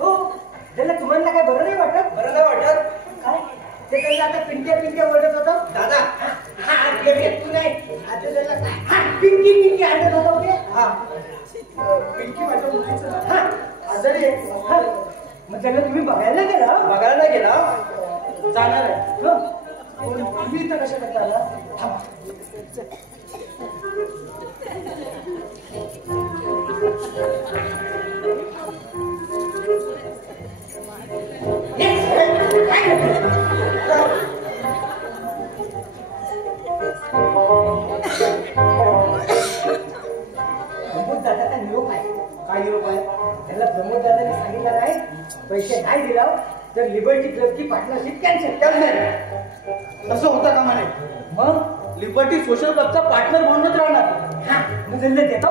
हो त्याला तुम्हाला काय बरं नाही वाटत? बरं नाही वाटत काय ते त्याला आता पिंट्या ओरडत होता दादा. हा तू नाही आता त्याला काय पिंकी आणत होता ते. हा पिंकी माझ्या मुलीचं हा आजारी आहे. मग त्याला तुम्ही बघायला गेला? बघायला नाही गेला, जाणार आहे. तुम्ही इथं कशा करता आला? प्रमोद दादाचा निरोप आहे. काय निरोप आहे? त्याला प्रमोद दादाने सांगितलं नाही पैसे नाही दिला तर लिबर्टी क्लबची पार्टनरशिप कॅन्सल. तसं होतं का म्हणे? मग लिबर्टी सोशल क्लबचा पार्टनर म्हणूनच राहणार. हा मग त्यांना देता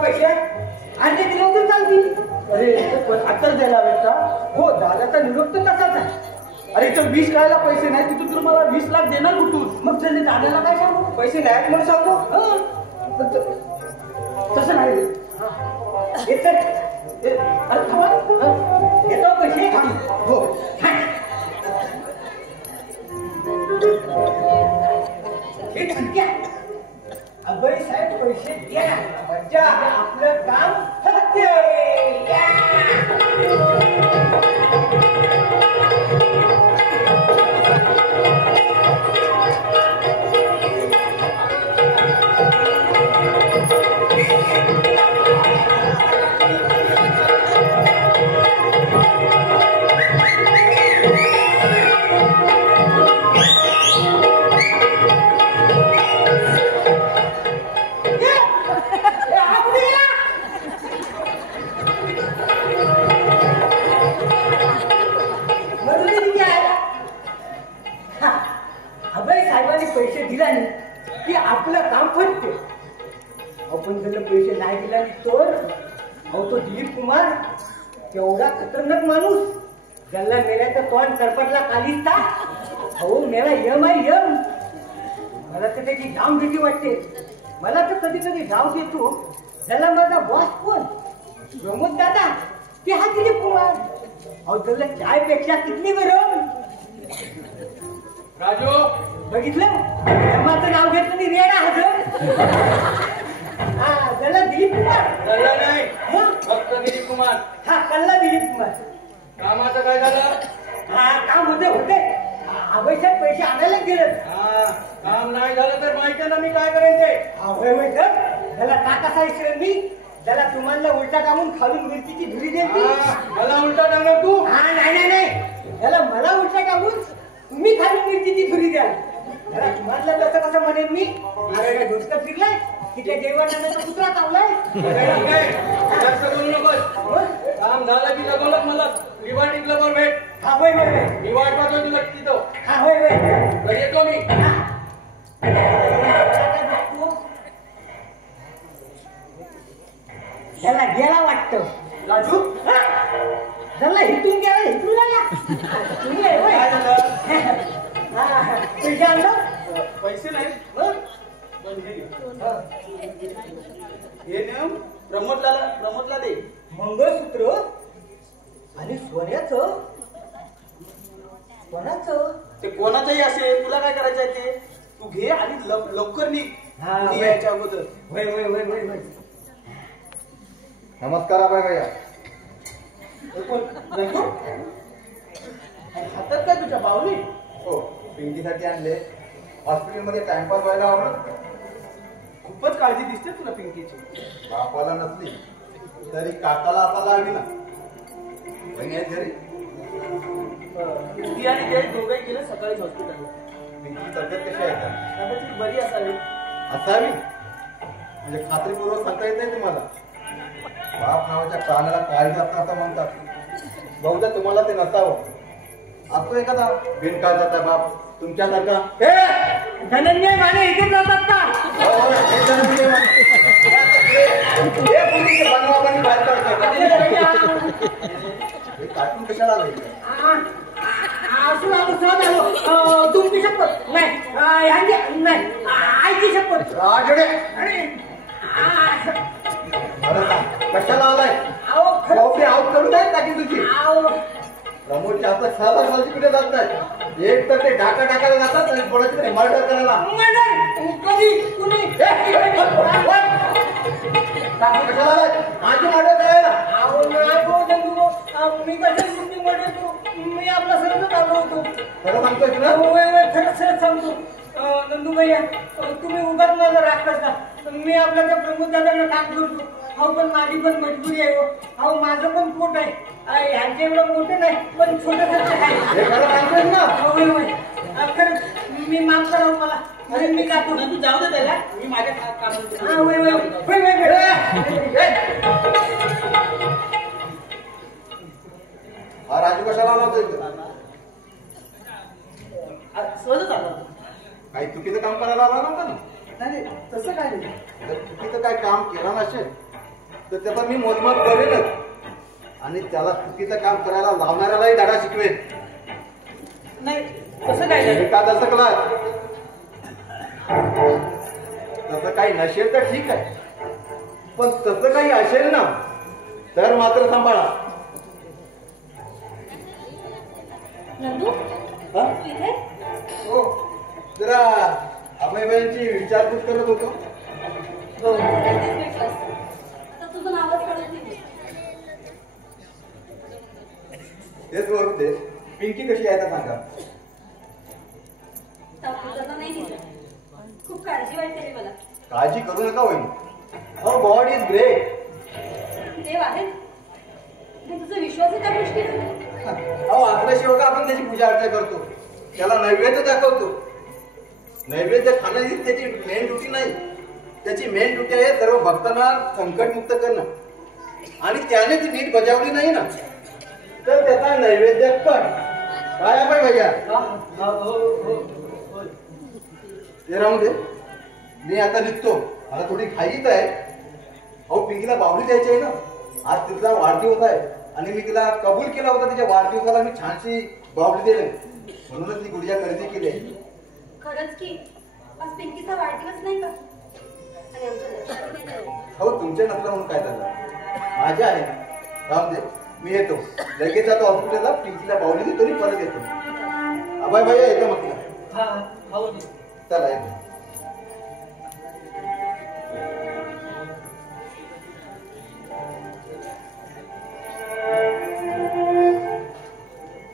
पैसे आणि ते दिलं तर चालतील. अरे पण आताच द्यायला हवेत का? हो दादाचा निरोप तर तसाच आहे. अरे तर 20 लाखाला पैसे नाही तिथून तुला मला 20 लाख देणार कुठून? मग त्यांनी दादाला काय सांगू? पैसे नाहीत म्हणून सांगू? तसं नाही. येतो पैसे. हो अभय साहेब पैसे द्या म्हणजे आपलं काम सत्य. पैसे दिला नाही की आपलं काम फटते. आपण त्याला पैसे नाही दिला तर तो दिलीप कुमार एवढा खतरनाक माणूस ज्याला मेल्याचं तोंड सरपटला कालीच था. अहो मेला यम आहे यम. मला तर त्याची जाम भीती वाटते. मला तर कधी कधी डाव देतो त्याला माझा बॉस कोण प्रमोद दादा की हा दिलीप कुमार. अहो त्याला चायपेक्षा किती गरम. राजू बघितलं माझं नाव घेतलं मी रेडा हजर. हा त्याला दिलीप कुमार. कल्ला नाही फक्त दिलीप कुमार. हा कल्ला दिलीप कुमार. कामाचं काय झालं? हा काम होते अभयसाहेब पैसे आणायला गेलं. हा काम नाही झालं तर माहिती ना मी काय करेन ते. होय होय तर त्याला टाका सांगितलं मी. त्याला तुम्हाला उलटा कामून खालून मिरचीची धुरी दिली. मला उलटा टाकणार तू? हा नाही त्याला मला उलटा कामून तुम्ही खालून मिरचीची धुरी द्याल. त्याला तुम्हाला कसं म्हणेन मी? अरे दोस्त फिरलाय तिथे देवानाचा कुत्रा चावलाय. जास्त बोलू नकोस. काम झालं की लगोलग मला लिबर्टी क्लबवर भेट. हा होय मी वाट पाहतो तुला तिथं. हा होय तर येतो मी. त्याला गेला वाटतं. राजू त्याला हिटून गेला हिटून झाला. काय झालं? पैसे आणलं? पैसे नाही हे नियम प्रमोदला दे. मंगळसूत्र आणि सोन्याचं कोणाचं? ते कोणाचंही असेल तुला काय करायचं आहे ते तू घे आणि लवकर निघ. यायच्या अगोदर. होय होय होय होय होय. नमस्कार अभय भैया. हातात काय तुझ्या बावली? हो पिंकीसाठी आणले. हॉस्पिटलमध्ये टाइमपास व्हायला हवं. खूपच काळजी दिसते तुला पिंकीची. बापाला नसली तरी काकाला आता लागली ना. बहिणी आहेत घरी? ती आणि ते दोघंही गेले सकाळीच हॉस्पिटलला. पिंकीची तब्येत कशी आहे? तब्येत बरी असावी. असावी म्हणजे खात्रीपूर्वक सांगता येत नाही तुम्हाला. बाप नावाच्या कानाला काय जात असं म्हणतात. बहुधा तुम्हाला ते नसावं. असतो एखादा बिनकाळजाचा बाप तुमच्यासारखा. धनंजय माने इथे जातात का? कार्टून कशाला आलं? असं आलो सहज आलो. तुमची शपथ नाही नाही आईची शपथ. राजडे आणि बरं सांग, कशाला आलाय? अहो खरं कॉफी आउट करून जाईल टाकी तुझी. अहो प्रमोदच्या हातात सहसा कुठे जात नाही. एक तर ते ढाका टाकायला जातात आणि कोणाची तरी मर्डर करायला. कधी कुणी कशाला आलाय? माझी मर्डर करायला. अहो नाही हो चंदू, मी कशाला तुमची मर्डर करू? मी आपला सरच आलो होतो. खरं सांगतोय तुला? खरंच सांगतो. नंदू भैया, तुम्ही उगाच माझा राग करता. मी आपल्या त्या प्रमोद दादांना काम करतो. अहो पण माझी पण मजबुरी आहे हो. अहो माझं पण पोट आहे. ह्यांच्या एवढं मोठं नाही पण छोटं आहे. हे खरं सांगतोय ना? होय. खरंच मी माफ करा हो मला. मी जातो. तू जाऊ दे त्याला, मी माझ्या कामात. हा राजू कशाला आला होता इथं? सहजच आला. काही चुकीचं काम करायला आला नव्हता ना? नाही तसं काय नाही. जर चुकीचं काय काम केलं नसेल तर त्याचा मी मोजमाप करेनच आणि त्याला चुकीचं काम करायला लावणाऱ्यालाही धडा शिकवेन. नाही तसं काय नाही. का तसं कळत? तसं काही नसेल तर ठीक आहे, पण तसं काही असेल ना तर मात्र सांभाळा. नंदू हा? तू इथे? हो, जरा अभयबाईंची विचारपूस करत होतो. मला तर काहीच भेटलं असतं. तर तुझं नावच कळत नाही. तेच वरून दे. पिंकी कशी आहे तर सांगा. तुझं तर नाही दिसत. खूप काळजी वाटते रे मला. काळजी करू नका होईल. हो, गॉड इज ग्रेट. देव आहे पण तुझा विश्वास आहे त्या गोष्टीवर. अहो, आपल्या शेवगा आपण त्याची पूजा अर्चा करतो, त्याला नैवेद्य दाखवतो. नैवेद्य खाणं ही त्याची मेन ड्युटी नाही. त्याची मेन ड्युटी आहे सर्व भक्तांना संकटमुक्त करणं. आणि त्याने ती नीट बजावली नाही ना तर त्याचा नैवेद्य कट. काय आहे भैया? ते राहू दे, मी आता निघतो. मला थोडी घाईच आहे. अहो, पिंकीला बाहुली द्यायची आहे ना. आज तिचा वाढदिवस आहे आणि मी तिला कबूल केला होता. तिच्या वाढदिवसाला मी छानशी बाहुली दिली, म्हणूनच ती गुडिया खरेदी केली आहे. खरंच की आज पिंकीचा वाढदिवस नाही का? आणि आमच्या लक्षात नाही झालं. हो, तुमच्या नसलं म्हणून काय झालं? माझ्या आहे ना. राहू दे, मी येतो. लगेच जातो हॉस्पिटलला. पिंकीला बाहुली देतो आणि परत येतो. अभय भैया येतो म्हटलं. हा हो. चला येतो.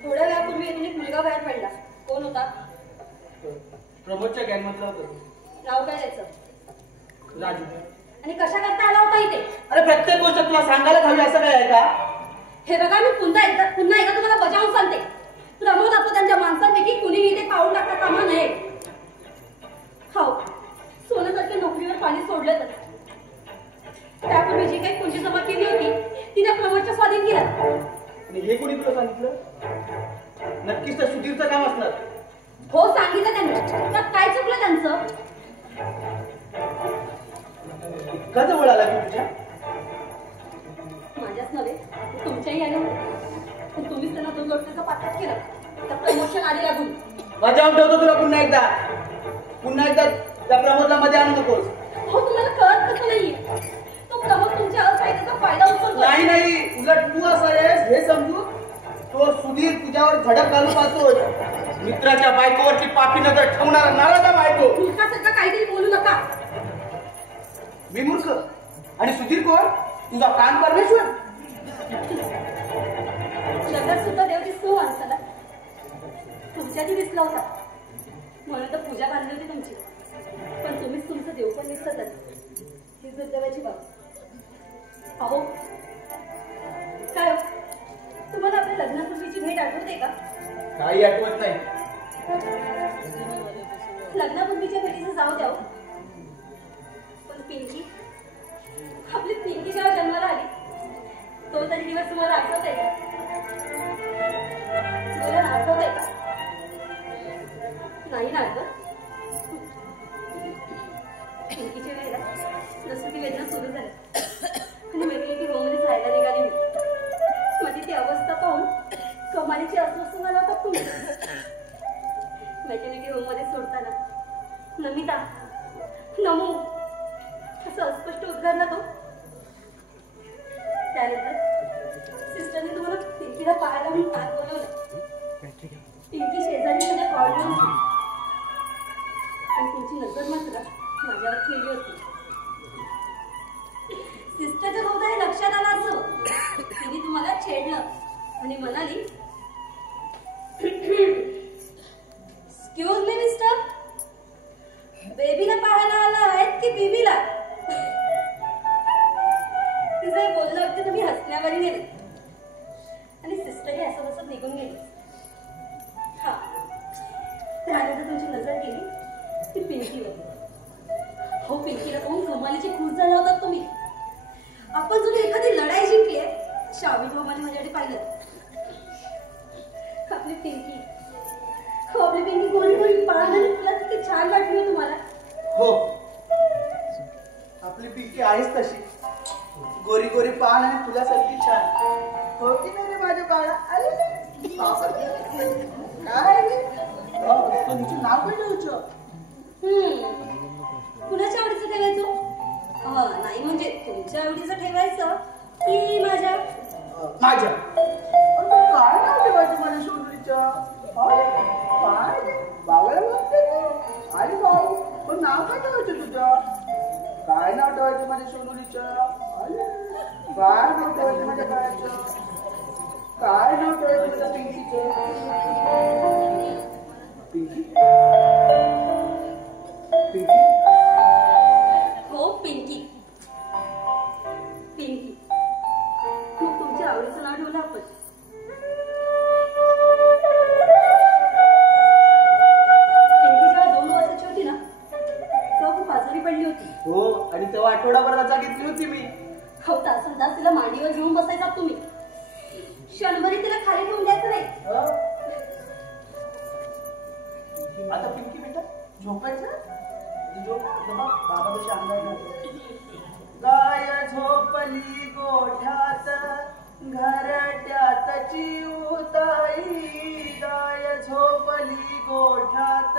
थोड्या वेळापूर्वी इथून एक मुलगा बाहेर पडला. कोण होता? प्रमोदच्या गॅंगमधला होता. नाव काय त्याचं? राजू. आणि कशा करता आला होता इथे? अरे प्रत्येक गोष्ट तुला सांगायला हवी असं काय आहे का? हे बघा, मी पुन्हा एकदा तुम्हाला बजावून सांगते. प्रमोद असो त्यांच्या माणसांपैकी कुणीही इथे पाऊल टाकता कामा नये. हो, सोन्यासारख्या नोकरीवर पाणी सोडलंच. त्यापूर्वी जी काही पुंजी जमा केली होती तिने प्रमोदच्या स्वाधीन केलं. आणि हे कोणी तुला सांगितलं? नक्कीच तर सुधीरचं काम असणार. हो, सांगितलं त्यांनी. तर काय चुकलं त्यांचं? इतका जवळ आला की तुझ्या? माझ्याच नव्हे, तुमच्याही आले. पण तुम्हीच त्यांना 2 गोष्टीचा पाठच केला. तर प्रमोशन आधी लागून बजावून ठेवतो तुला पुन्हा एकदा. पुन्हा एकदा त्या प्रमोदला मध्ये आणू नकोस. हो, तुम्हाला कळत कसं नाहीये? तो प्रमोद तुमच्या असायचा फायदा उचलतो. नाही, उलट तू असं आहेस हे समजू. तो सुधीर तुझ्यावर झडप घालू पाहतो. मित्राच्या बायकोवरती पापी नजर ठेवणारा नाराजा बायको. मूर्खासारखं काहीतरी बोलू नका. मी मूर्ख आणि सुधीर कोण? तुझा कान परमेश्वर. जगात सुद्धा देव दिसतो माणसाला. तुमच्याही दिसला होता म्हणून तर पूजा बांधली होती तुमची. पण तुम्हीच तुमचं देव पण दिसत ही दुर्दैवाची बाब. अहो काय तुम्हाला आपल्या लग्नापूर्वीची भेट आठवते का? काही आठवत नाही. लग्नापूर्वीच्या भेटीचं जाऊ द्याव. पण पिंकी, आपली पिंकी जेव्हा जन्माला आली तो तरी दिवस तुम्हाला आठवत आहे का? तुला आठवत आहे का? नाही ना आठवत. पिंकीच्या वेळेला प्रसूती वेदना सुरू झाल्या आणि वेगळी होममध्ये जायला निघाली मी. माझी ती अवस्था पाहून कमालीची अस्वस्थ झाला होता तुम्ही. मॅटर्निटी होममध्ये सोडताना नमिता तुमच्यावर खेळली होती. सिस्टरच्या बहुधा हे लक्षात आलं असं. तिने तुम्हाला छेडलं आणि म्हणाली, एक्सक्यूज मी मिस्टर, बेबीला पाहायला आला आहेत की बीबीला? तिचं बोलणं अगदी तुम्ही हसण्यावारी नेले आणि सिस्टरही असं तसं निघून गेली. हा, त्यानंतर तुमची नजर गेली ती पिंकीवर. हो, पिंकीला पाहून कमालीची खुश झाला होता तुम्ही. आपण जरी एखादी लढाई जिंकली आहे, शावी भावाने माझ्याकडे पाहिलं. आपली पिंकी, हो आपली पिंकी गोरी गोरी पान आणि तुला किती छान वाटली तुम्हाला. हो, आपली पिंकी आहेच तशी, गोरी गोरी पान आणि तुझ्यासारखी छान. हो की नाही रे माझ्या बाळा? अरे काय तुझं नाव काय ठेवचं? कुणाच्या आवडीचं ठेवायचं? नाही म्हणजे तुमच्या आवडीचं ठेवायचं की माझ्या? माझ्या. काय नाव ठेवायचं माझ्या सोनरीच्या? काय बाबाला म्हणते आणि भाऊ पण नाव काय ठेवायचं तुझं? काय नाव ठेवायचं माझ्या सोनरीच्या? काय नाव ठेवायचं माझ्या बाळाचं? काय नाव ठेवायचं माझ्या पिंकीचं? पिंकी पिंकी हो पिंकी. पिंकी, मग तुमच्या आवडीचं नाव ठेवलं आपण. पिंकी जेव्हा 2 वर्षाची होती ना, तेव्हा खूप आजारी पडली होती. हो, आणि तेव्हा आठवडाभर रजा घेतली होती मी. हो, तासन तास तिला मांडीवर घेऊन बसायचा तुम्ही. क्षणभरी तिला खाली ठेवून द्यायचं नाही. आता पिंकी बेटा झोपायचं? झोप बाबा कशा अंगात गाय झोपली गोठ्यात घरट्यात चिऊताई. गाय झोपली गोठ्यात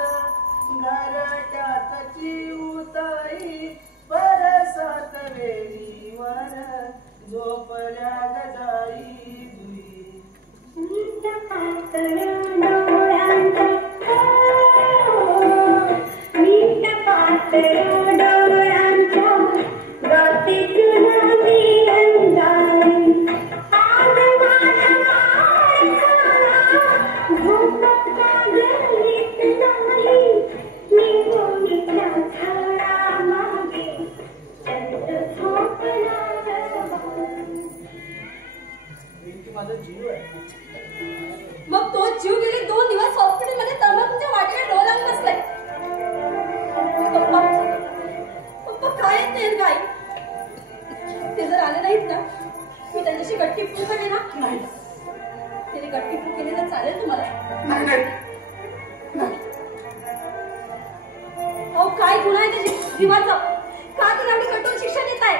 घरट्यात चिऊताई. बरसात वेळीवर झोपल्या गजाई. माझा जीव आहे. मग तो जीव गेले 2 दिवस हॉस्पिटलमध्ये तुमच्या वाटेला डोलावून बसलाय. पप्पा पप्पा काय येत नाहीत काय? ते जर आले नाहीत ना, मी त्यांच्याशी गट्टी फू केली ना. नाही, तिने गट्टी फू केली तर चालेल तुम्हाला? नाही नाही. अहो काय गुन्हा आहे त्याची जीवाचा? का तिला आम्ही कठोर शिक्षा देत आहे?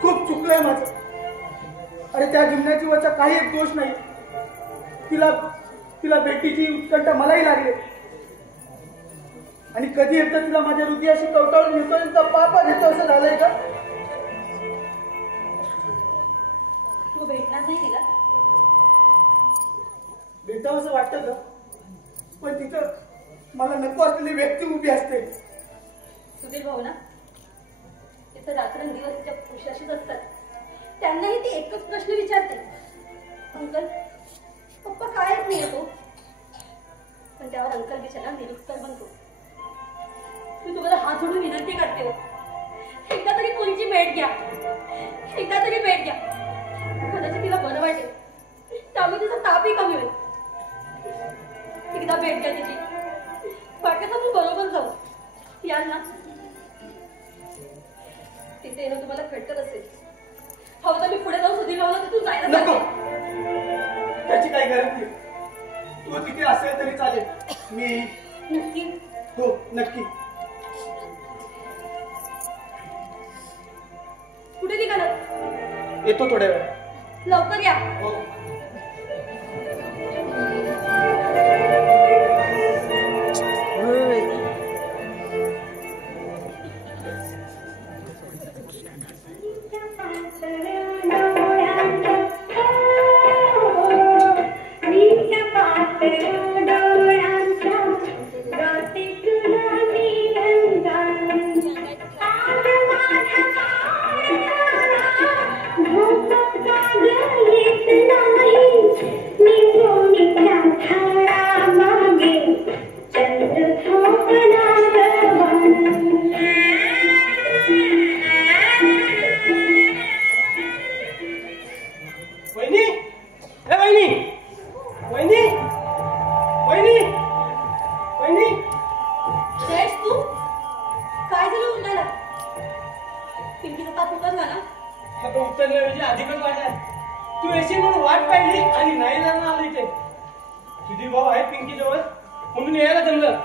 खूप चुकलंय माझं. अरे त्या जिमण्याची वरचा काही एक दोष नाही. तिला भेटीची उत्कंठा मलाही लागली आणि कधी एकदा तिला माझ्या हृदयाशी कवटाळून घेतो आणि पापा घेतो असं झालंय का? तू भेटणार नाही तिला? भेटावं असं वाटतं का? पण तिथं मला नको असलेली व्यक्ती उभी असते. सुधीर भाऊ ना, तिथं रात्रंदिवस तिच्या पुरुषाशीच असतात. त्यांनाही ती एकच प्रश्न विचारते, अंकल पप्पा काय येत नाही तो? पण त्यावर अंकल बिचारा निरुत्तर बनतो. मी तुम्हाला हात जोडून विनंती करते हो, एकदा तरी कोणची भेट घ्या, एकदा तरी भेट घ्या. कदाचित तिला बरं वाटेल, त्यामुळे तिचा तापही कमी होईल. एकदा भेट घ्या तिची, वाटलं तर मी बरोबर जाऊ. याल ना? तिथे येणं तुम्हाला खटकत असेल, हवं तर मी पुढे जाऊन सुधीर भाऊला तिथून जायला नको, सांगते. त्याची काही गरज नाही. तू तिथे असेल तरी चालेल. मी नक्की? हो नक्की. कुठे निघालात? येतो थोड्या वेळ. लवकर या. हो. वहिनी, ए वहिनी, वहिनी, वहिनी, वहिनी. जयेश, तू काय झालं उन्हाला? पिंकीचा ताप उतरला ना? आता उतरण्याऐवजी अधिकच वाटत. तू येशील म्हणून वाट पाहिली आणि नाही जाणं आलं इथे. सुधीर भाऊ आहेत पिंकी जवळ म्हणून यायला जमलं.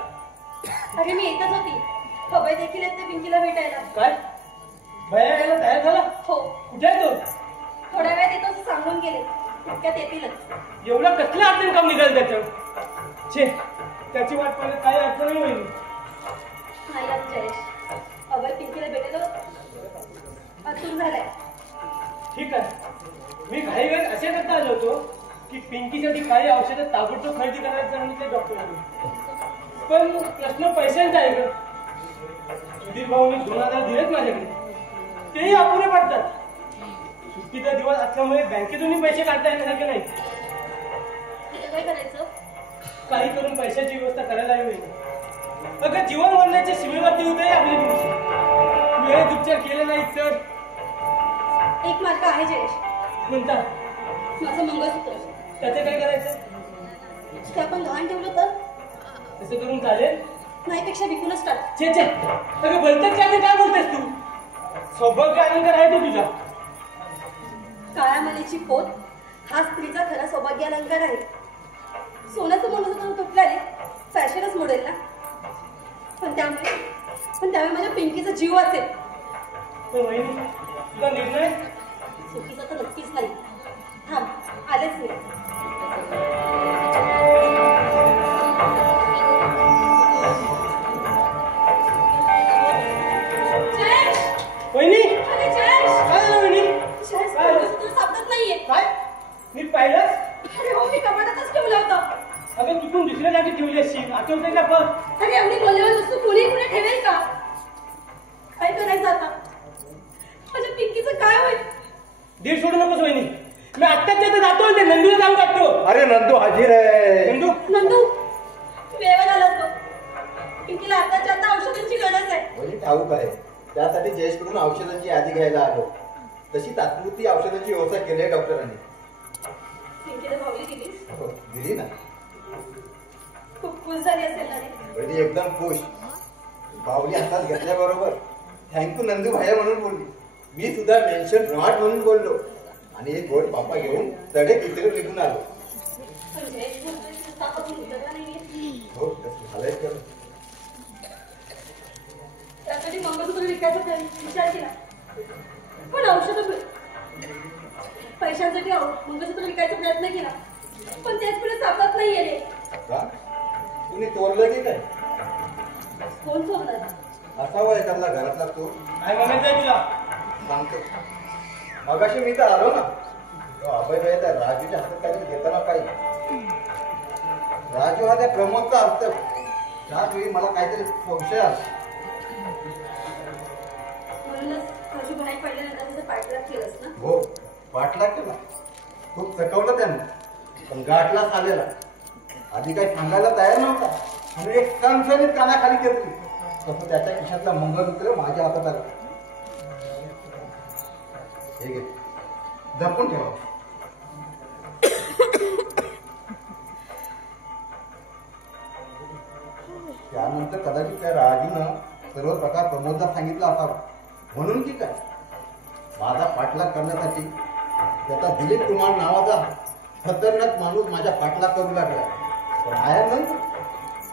अरे मी येतच होती. खबर देखील येते पिंकीला भेटायला. काय भया यायला तयार झाला? हो, कुठे आहे तो? थोड्या वेळात येतो असं सांगून गेले. इतक्यात येतीलच. एवढं कसलं अडचण काम निघाल त्याच्यावर? छे, त्याची वाट पाहिलं काही अडचण नाही होईल. नाही आज जयेश, अभय पिंकीला भेटायला आतून झालाय. ठीक आहे, मी घाई असे करता आलो होतो की पिंकीसाठी काही औषधं ताबडतोब खरेदी करायचं सांगितलं डॉक्टरांनी. पण प्रश्न पैशांचा आहे का? सुधीर भाऊनी 2000 दिलेत माझ्याकडे, तेही अपुरे पडतात. सुट्टीचा दिवस असल्यामुळे बँकेतूनही पैसे काढता येण्यासारखे नाही. तुला काय करायचं? काही करून पैशाची व्यवस्था करायला हवी. अगं जीवन मरण्याच्या सीमेवरती उभे आहे आपली पिंकी. वेळेत उपचार केले नाही तर? एक मार्ग आहे जयेश. कोणता? माझं मंगळसूत्र. त्याचं काय करायचं? ते आपण लहान ठेवलं तर? तसं करून चालेल? नाही, पेक्षा विकूनच टाक. छे छे, अगं बोलतेच काय बोलतेस तू? सौभाग्य अलंकार आहे तो तुझा. काळ्या मनीची पोत हा स्त्रीचा खरा सौभाग्य अलंकार आहे. सोन्याचं मंगळसूत्र तुटल्याने फॅशनच मोडेल ना. पण त्यामुळे माझ्या पिंकीचा जीव वाचेल. पण वहिनी, तुझा निर्णय? चुकीचा तर नक्कीच नाही. थांब, आलेच मी. जयेश! वहिनी, अरे जयेश! काय झालं वहिनी? जयेश, काय? मंगळसूत्र सापडत नाहीये. काय? मी पाहिलं? अरे हो, मी कपाटातच ठेवलं होतं. अगं चुकून दुसऱ्या जागी ठेवली असशील, आठवतंय का बघ? अरे एवढी मौल्यवान वस्तू कुणी ठेवेल का? काय करायचं आता? माझ्या पिंकीचं काय होईल? दीड सोडू नकोस वहिनी. मी आत्ताच तिथे जातो आणि ते नंदूला जाऊन टाकतो. अरे नंदू हाजीर आहे. नंदू, वेळेवर आला तो. पिंकीला आताच्या आता औषधांची गरज आहे. म्हणजे ठाऊक आहे, त्यासाठी जयेशकडून औषधांची यादी घ्यायला आलो. तशी तात्पुरती औषधांची व्यवस्था केली आहे डॉक्टरांनी. पिंकीला भावली दिलीस? हो, दिली ना. खूप खुश झाली असेल ना रे? म्हणजे एकदम खुश. बावली हातात घेतल्याबरोबर थँक्यू नंदू भाया म्हणून बोलली. मी सुद्धा मेन्शन नॉट म्हणून बोललो आणि एक गोड पापा घेऊन तडे इकडे निघून आलो. पण जयेश बोलतोय की ताप अजून उतरला नाहीये. हो, तसं झालंय खरं. त्यासाठी मंगळसूत्र विकायचा विचार केला. पण औषध पैशांसाठी मंगळसूत्र विकायचा प्रयत्न केला. पण तेच पुढे सापडत नाहीये रे. का? कुणी तोरलं की काय? कोण सोडलं? असावा एखादा घरातला तो. काय म्हणायचंय तुला? सांगतो. मगाशी मी तर आलो ना, तो अभय भाई त्या राजूच्या हातात काही घेताना पाहिजे. राजू हा त्या प्रमोदचा अर्थ. त्याच वेळी मला काहीतरी संशय असतो. म्हणूनच माझी बाहेर पडल्यानंतर त्याचं पाठलाग केलंस ना? हो, वाटला केला. खूप चकवलं त्यानं, पण गाठला आलेला. आधी काही सांगायला तयार नव्हता आणि एक सणसणीत कानाखाली घेतली. तसं त्याच्या खिशातला मंगळसूत्र माझ्या हातात आला. हे घे, जपून ठेवा. त्यानंतर कदाचित त्या राजूनं सर्व प्रकार प्रमोदला सांगितला असावा. म्हणून की काय, माझा पाठलाग करण्यासाठी त्याचा दिलीप कुमार नावाचा खतरनाक माणूस माझ्या पाठलाग करू लागला. पण आयानंद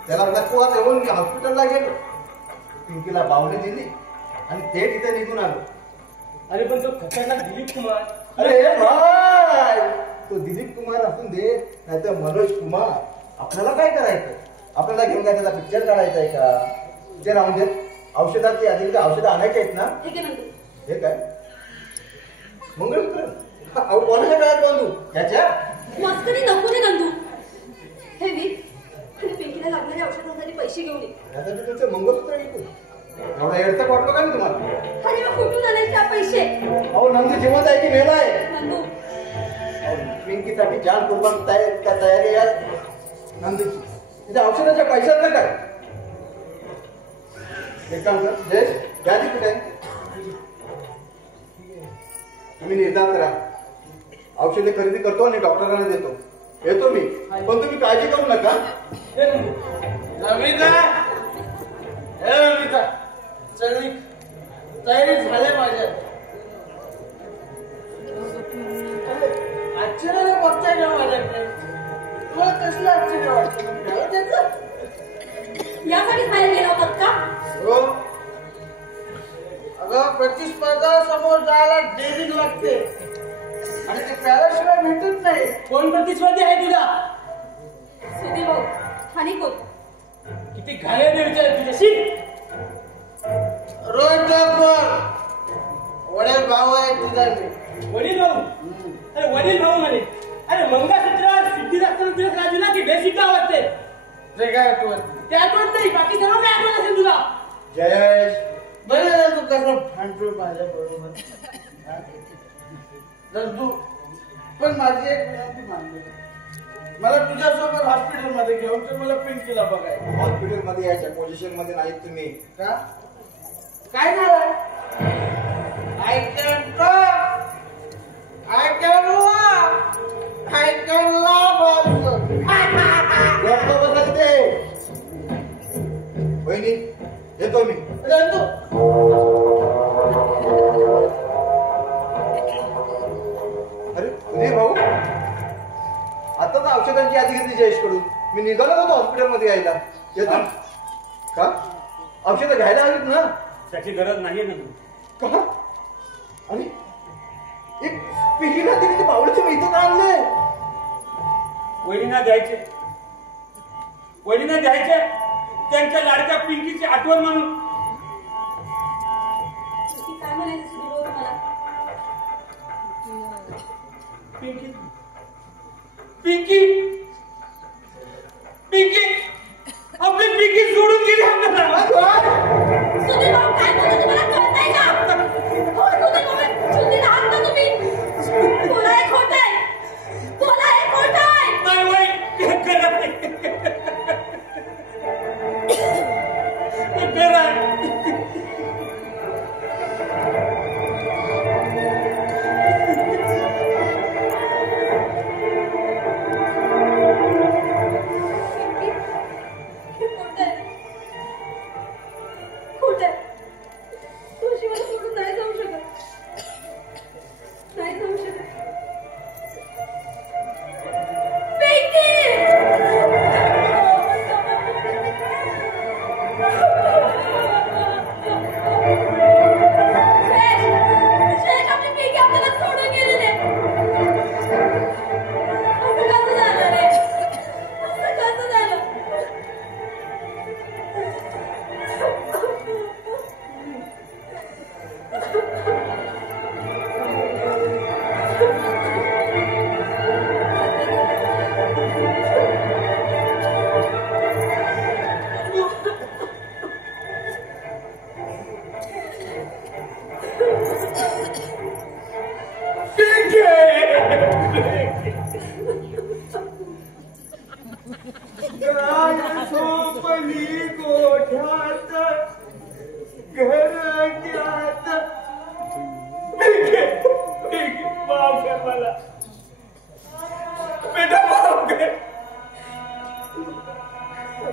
त्याला नकवा देऊन मी हॉस्पिटलला गेलो. पिंकीला बावली दिली आणि थेट इथे निघून आलो. अरे पण तो खतरनाक दिलीप कुमार. अरे भाई, तो दिलीप कुमार असून दे नाहीतर मनोज कुमार, आपल्याला काय करायचं? आपल्याला घेऊन काय त्याचा पिक्चर काढायचा आहे का? ते राहून देत. औषधाची यादी औषधं आणायची आहेत ना? ठीक आहे नंतर. हे काय मंगळसूत्र? अहो कोणाच्या काळात बांधू? त्याच्या मस्करी नको रे नंदू. हे विक आणि पिंकीला लागणाऱ्या औषधांसाठी पैसे घेऊन ये. त्यासाठी तुमचं मंगळसूत्र विकू? एवढा एडचं वाटलं का मी तुम्हाला? अरे मग कुठून आणायचे हा पैसे? अहो नंदू जिवंत आहे की मेला आहे? नंदू, पिंकीसाठी जान कुर्बान तयारी आहे नंदूची. तिथे औषधाच्या पैशाचं काय? एक काम कर जयेश द्या तिकीट आहे तुम्ही निर्धार करा औषधे खरेदी करतो आणि डॉक्टरांना देतो येतो मी पण तुम्ही काळजी करू नका नमिता हे नमिता सगळी तयारी झाले माझ्या आश्चर्य बघताय ना माझ्याकडे तुला कसलं आश्चर्य वाटतं त्याचं यासाठी बाहेर गेला होतात का हो अगं प्रतिस्पर्धा समोर जायला डेअरिंग लागते आणि ते त्याशिवाय भेटत नाही कोण प्रतिस्पर्धी आहे तुझा सुधीर भाऊ आणि कोण किती घाण्याने विचार तुझ्याशी रोज वडील भाऊ आहे तुझा वडील भाऊ अरे वडील भाऊ म्हणे अरे मंगळसूत्र सिद्धी असताना तुझ्या राजूला की बेसिक वाटते ते काय आठवत ते आठवत नाही बाकी सर्व काय आठवत असेल तुला जयेश बरं तू कसं भांडतो माझ्या बरोबर तर तू पण माझी एक विनंती मानली मला तुझ्यासोबत हॉस्पिटलमध्ये घेऊन तर मला पिंकीला बघायचं हॉस्पिटलमध्ये यायच्या पोझिशन मध्ये नाहीत तुम्ही का काय झालं I can talk. I can walk. I can laugh also. गप्प बसा तिथे वहिनी येतो मी रंतू अरे सुधीर भाऊ आता तर औषधांची यादी घेतली जयेश कडून मी निघालो होतो हॉस्पिटलमध्ये यायला येतो का औषधं घ्यायला हवीत ना त्याची गरज नाहीये ना तू का आणि एक पिशीला तिने बावळीचे इथं का आणले वडीना द्यायचे त्यांच्या लाडक्या पिंकीची आठवण म्हणून काय म्हणायचं सुधीर भाऊ तुम्हाला पिंकी पिंकी पिंकी आपली पिंकी सोडून गेली आपल्याला सुधीर भाऊ काय बोलतो तुम्हाला कळतंय का हो सुधीर भाऊ सुधीर आहात ना तुम्ही बोला हे खोटं आहे बोला हे खोटं आहे नाही वय खरं आहे. खरं आहे.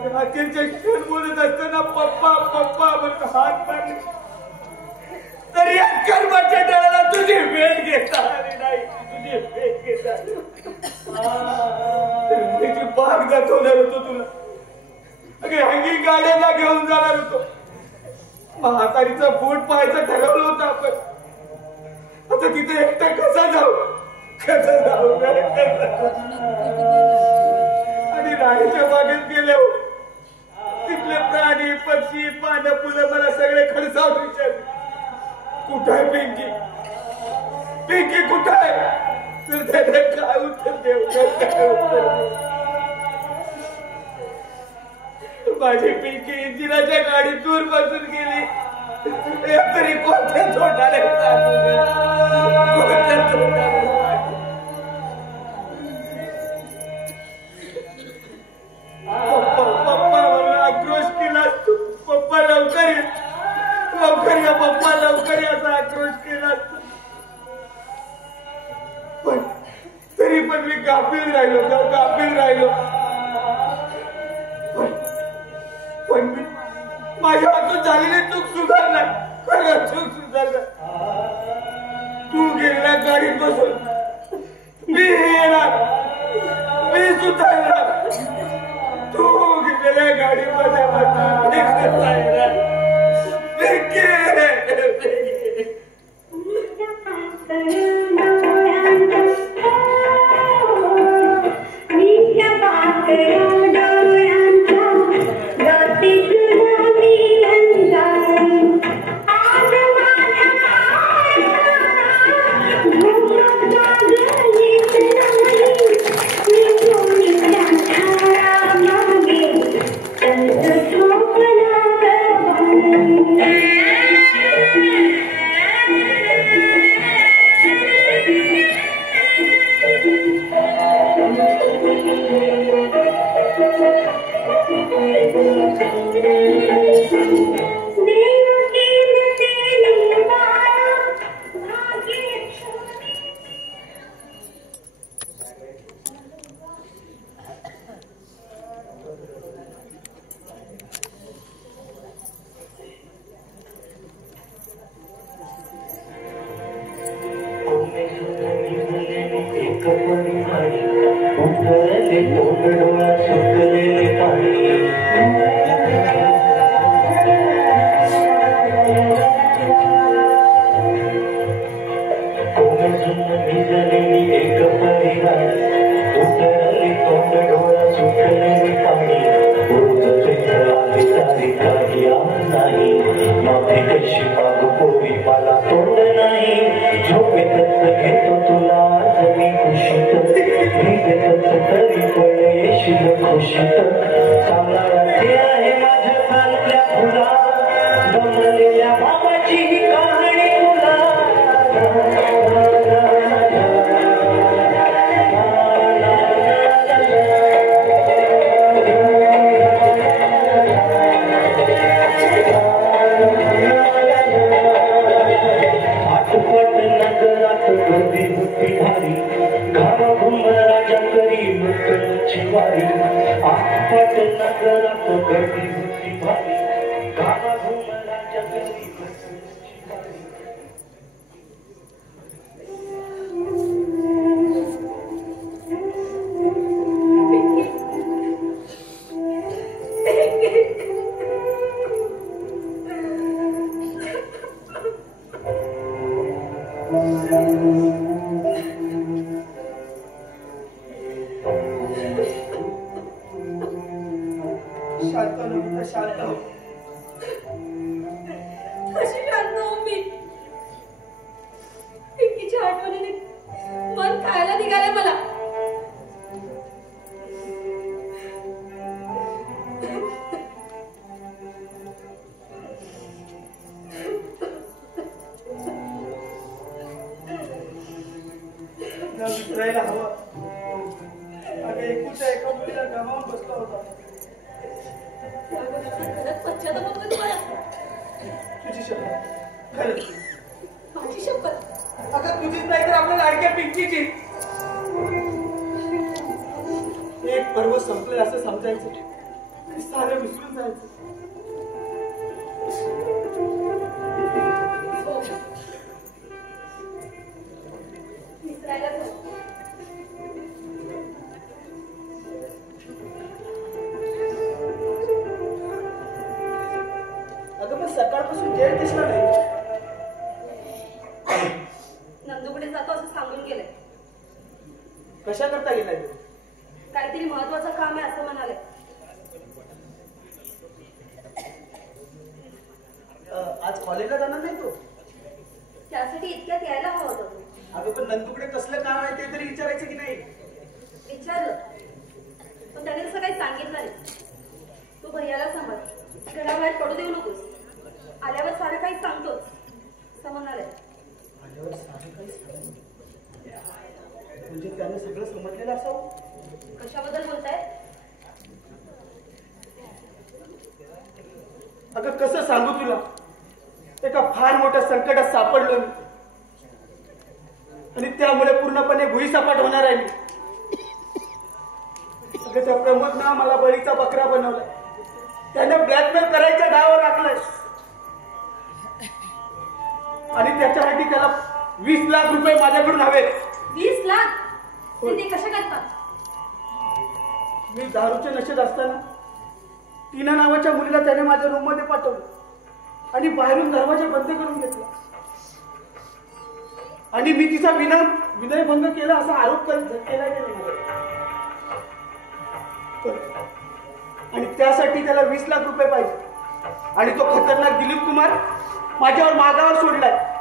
बोलत असताना पप्पा पप्पा म्हणून हात मारले तरी कर्माच्या डाळाला तुझी भेट घेता आली नाही तुझी भेट घेता त्याची बाग दाखवणार होतो तुला अगे हँगिंग गाड्यांना घेऊन जाणार होतो म्हातारीचा बोट पाहायचं ठरवलं होतं आपण आता तिथे एकटा कसा जाऊ आणि राणीच्या बागेत गेल्यावर तिथले प्राणी पक्षी पानं फुलं मला सगळे खडसावून विचारले कुठं आहे पिंकी पिंकी कुठं आहे तर त्याला काय उत्तर देऊ काय उत्तर माझी पिंकी इंजिनाच्या गाडीत दूर बसून गेली तरी कोणत्या तोंडाने कोणत्या तोंडाने पप्पा पप्पा म्हणून आक्रोश केला पप्पा लवकर माझ्या पप्पा लवकर याचा आक्रोश केला असता. पण तरी पण मी गाफील राहिलो. पण मी माझ्या हातून झालेली चूक सुधारणार. खरं चूक सुधारणार. तू गेलेल्या गाडीत बसून मी येणार. मी सुधारणार. तू गेलेल्या गाडीमध्ये बसून मी सुधारणार. विसरायला हवं. अगं एकुलत्या एका मुलीला गमावून बसला होता. तुझी शपथ. खरंच माझी शपथ. अगं तुझीच नाही तर आपल्या लाडक्या पिंकीची. एक पर्व संपलंय असं समजायचं, सारं विसरून जायचं. अगं पण सकाळपासून जेल दिसला नाही. नंदूकडे जातो असं सांगून गेलंय. कशा करता गेलाय? काहीतरी महत्वाचं काम आहे असं म्हणाले. आज कॉलेजला जाणार नाही तो? त्यासाठी इतक्यात यायला हवं होतं तू. अगं पण नंदूकडे कसलं काम आहे ते तरी विचारायचं की नाही? विचारलं पण त्याने तसं काही सांगितलं नाही. तू भैयाला सांभाळ, घराबाहेर पडू देऊ नकोस. आल्यावर सारं काही सांगतोच असं म्हणाले. आल्यावर सारं काही सांग म्हणजे त्याने सगळं समजलेलं असावं. कशाबद्दल बोलताय? अगं कसं सांगू तुला? एका फार मोठ्या संकटात सापडलो मी आणि त्यामुळे पूर्णपणे भुईसपाट होणार आहे मी. त्या प्रमोदनं मला बळीचा बकरा बनवला. त्याने ब्लॅकमेल करायच्या डावावर टाकलाय आणि त्याच्यासाठी त्याला 20 लाख रुपये माझ्याकडून हवेत. 20 लाख? ते कशा करतात? मी दारूच्या नशेत असताना टीना नावाच्या मुलीला त्याने माझ्या रूम मध्ये पाठवलं आणि बाहेरून दरवाजा बंद करून घेतला आणि मी तिचा विनयभंग केला असा आरोप केला गेला आणि त्यासाठी त्याला 20 लाख रुपये पाहिजे आणि तो खतरनाक दिलीप कुमार माझ्यावर मागावर सोडलाय.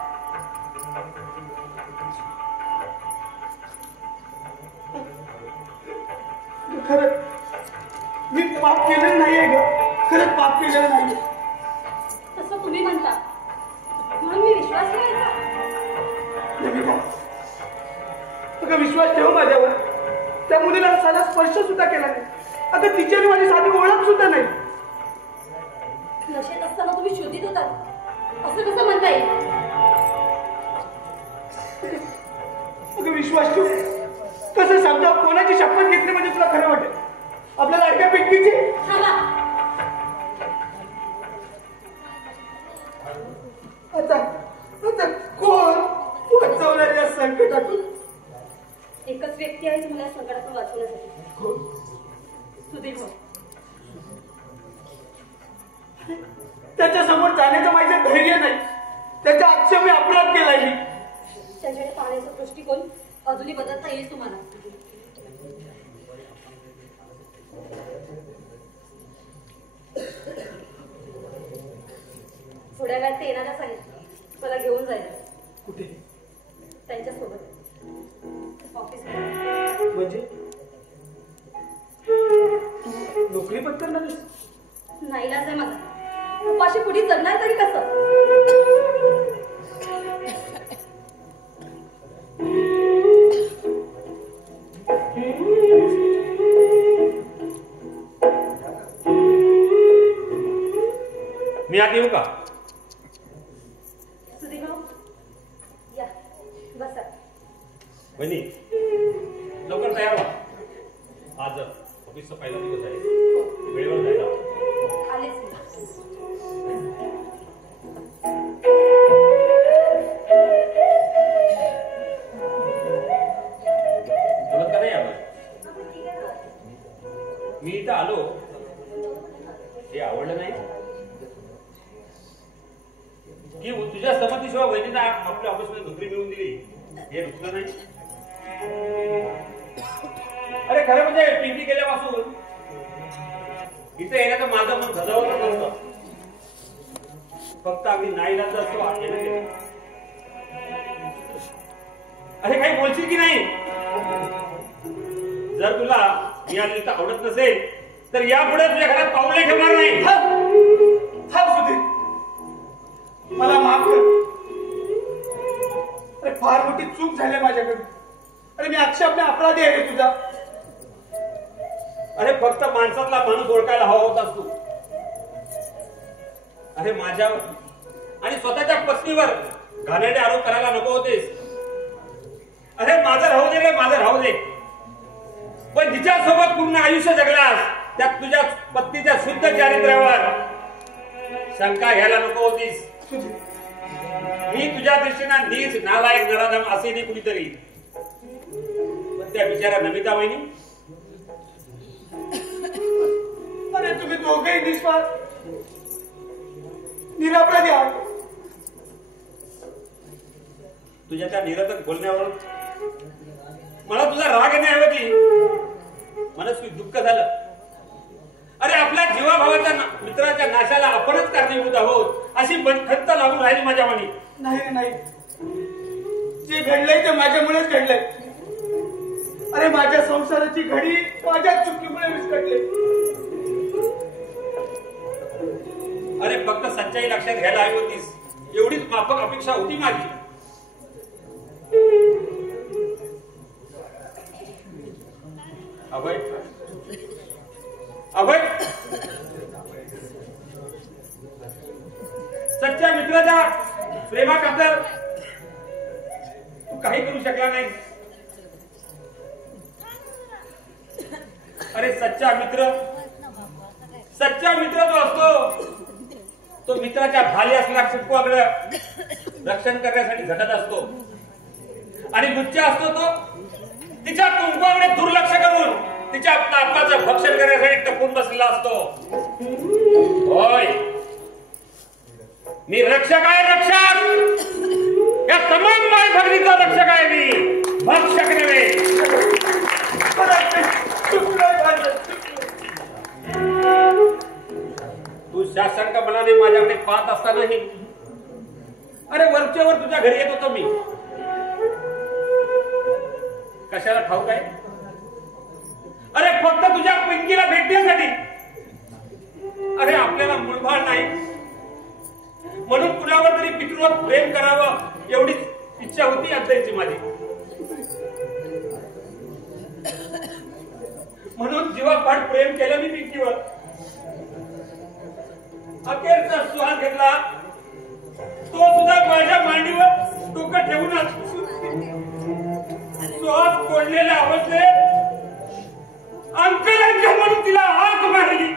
खरं मी पाप केलेलं नाहीये ग. खरंच पाप केलेलं नाहीये. तसं तुम्ही म्हणता म्हणून मी विश्वास ठेवायचा. अगं विश्वास ठेव माझ्यावर. त्या मुलीला साधा स्पर्श सुद्धा केला नाही. अगं तिच्याने माझी साधी ओळख सुद्धा नाही. नशेत असताना तुम्ही शोधित होतात असं कसं म्हणता येईल? अगं विश्वास ठेव. कसं समजा कोणाची शपथ घेतली म्हणजे तुला खरं वाटेल. आपल्याला ऐका पिंकीची. आता कोण वाचवणार या संकटातून? एकच व्यक्ती आहे तुम्हाला संकटातून वाचवण्यासाठी. सुधीर भाऊ. त्याच्या समोर जाण्याचं माझं धैर्य नाही. त्याच्या अक्षय मी अपराध केलाय मी. त्यांच्याकडे पाहण्याचा दृष्टिकोन अजूनही बदलता येईल तुम्हाला. थोड्या वेळात ते येणारच आहे. मला घेऊन जायला. कुठे? त्यांच्यासोबत ऑफिस. म्हणजे नोकरी पण करणार नाईलाज आहे माझा. उपाशी पुढे जगणार तरी कसं? मी आत येऊ का? सुधीर भाऊ या बसा. बहिणी लवकर तयार व्हा. आज ऑफिसचा पहिला दिवस आहे. वेळेवर जायला. आलेच मी. बोलत का नाही आपण? मी इथं आलो हे आवडलं नाही की तुझ्या संमतीशिवाय वहिनीला आपल्या ऑफिसमध्ये नोकरी मिळवून दिली हे रुचलं नाही. अरे खरं म्हणजे पिंकी गेल्यापासून इथं येण्याचं माझं मन धजावतच नसतं. फक्त आम्ही नाईलाज असतो आठवण केलं. अरे काही बोलशील की नाही? जर तुला या इथं आवडत नसेल तर यापुढे तुझ्या घरात पाऊले ठेवणार नाही. थांब सुधीर. मला माफ कर. अरे फार मोठी चूक झाली माझ्याकडे. अरे मी अक्षरशः अपराधी आहे रे तुझा. अरे फक्त माणसातला माणूस ओळखायला हवा होतास तू. अरे माझ्यावर आणि स्वतःच्या पत्नीवर घाणेरडे आरोप करायला नको होतेस. अरे माझं राहू दे रे, माझं राहू दे. पण जिच्यासोबत पूर्ण आयुष्य जगलास त्यात तुझ्या पत्नीच्या शुद्ध चारित्र्यावर शंका घ्यायला नको होतीस. मी तुझ्या दृष्टीनं नीच नालायक नराधम असे नाही कुणीतरी. पण त्या बिचारा नमिता वहिनी. अरे तुम्ही दोघेही निस्वार्थ निरपराधी आहात. तुझ्या त्या निरर्थक बोलण्यावर मला तुझा राग येण्याऐवजी मनस्वी दुःख झालं. अरे आपल्या जीवाभावाच्या मित्राच्या नाशाला आपणच कारणीभूत आहोत अशी खंत लागून राहिली माझ्या मनी. नाही नाही, जे घडलंय ते माझ्यामुळेच घडलंय. अरे माझ्या संसाराची घडी माझ्या चुकीमुळे विस्कटली. अरे फक्त सच्चाई लक्षात घ्यायला हवी होतीस एवढीच माफक अपेक्षा होती माझी. अभय अभय सच्च्या मित्राच्या प्रेमाखातर तू काही करू शकला नाही. अरे सच्चा मित्र जो असतो तो मित्राच्या भाली असलेल्या कुटुंबाकडे रक्षण करण्यासाठी झटत असतो आणि लुच्चा असतो तो तिच्या कुटुंबाकडे दुर्लक्ष करून तिच्या आत्माचं भक्षण करण्यासाठी टपून बसलेला असतो. होय, मी रक्षक आहे, रक्षक. या तमाम माय भगिनीचा रक्षक आहे मी, भक्षक नव्हे. तू शासनका मनाने माझ्याकडे पाहत असतानाही अरे वरच्यावर तुझ्या घरी येत होतो मी. कशाला ठाऊक आहे? अरे फक्त तुझ्या पिंकीला भेटण्यासाठी. अरे आपल्याला मूळभाळ नाही म्हणून कुणावर तरी पितृवत प्रेम करावं एवढीच इच्छा होती अद्याची माझी. म्हणून जीवापाड प्रेम केलं मी पिंकीवर. अखेरचा सुहास घेतला तो सुद्धा माझ्या मांडीवर डोकं ठेवूनच सुहास कोंडलेल्या अवस्थेत अंकल म्हणून तिला हाक मारली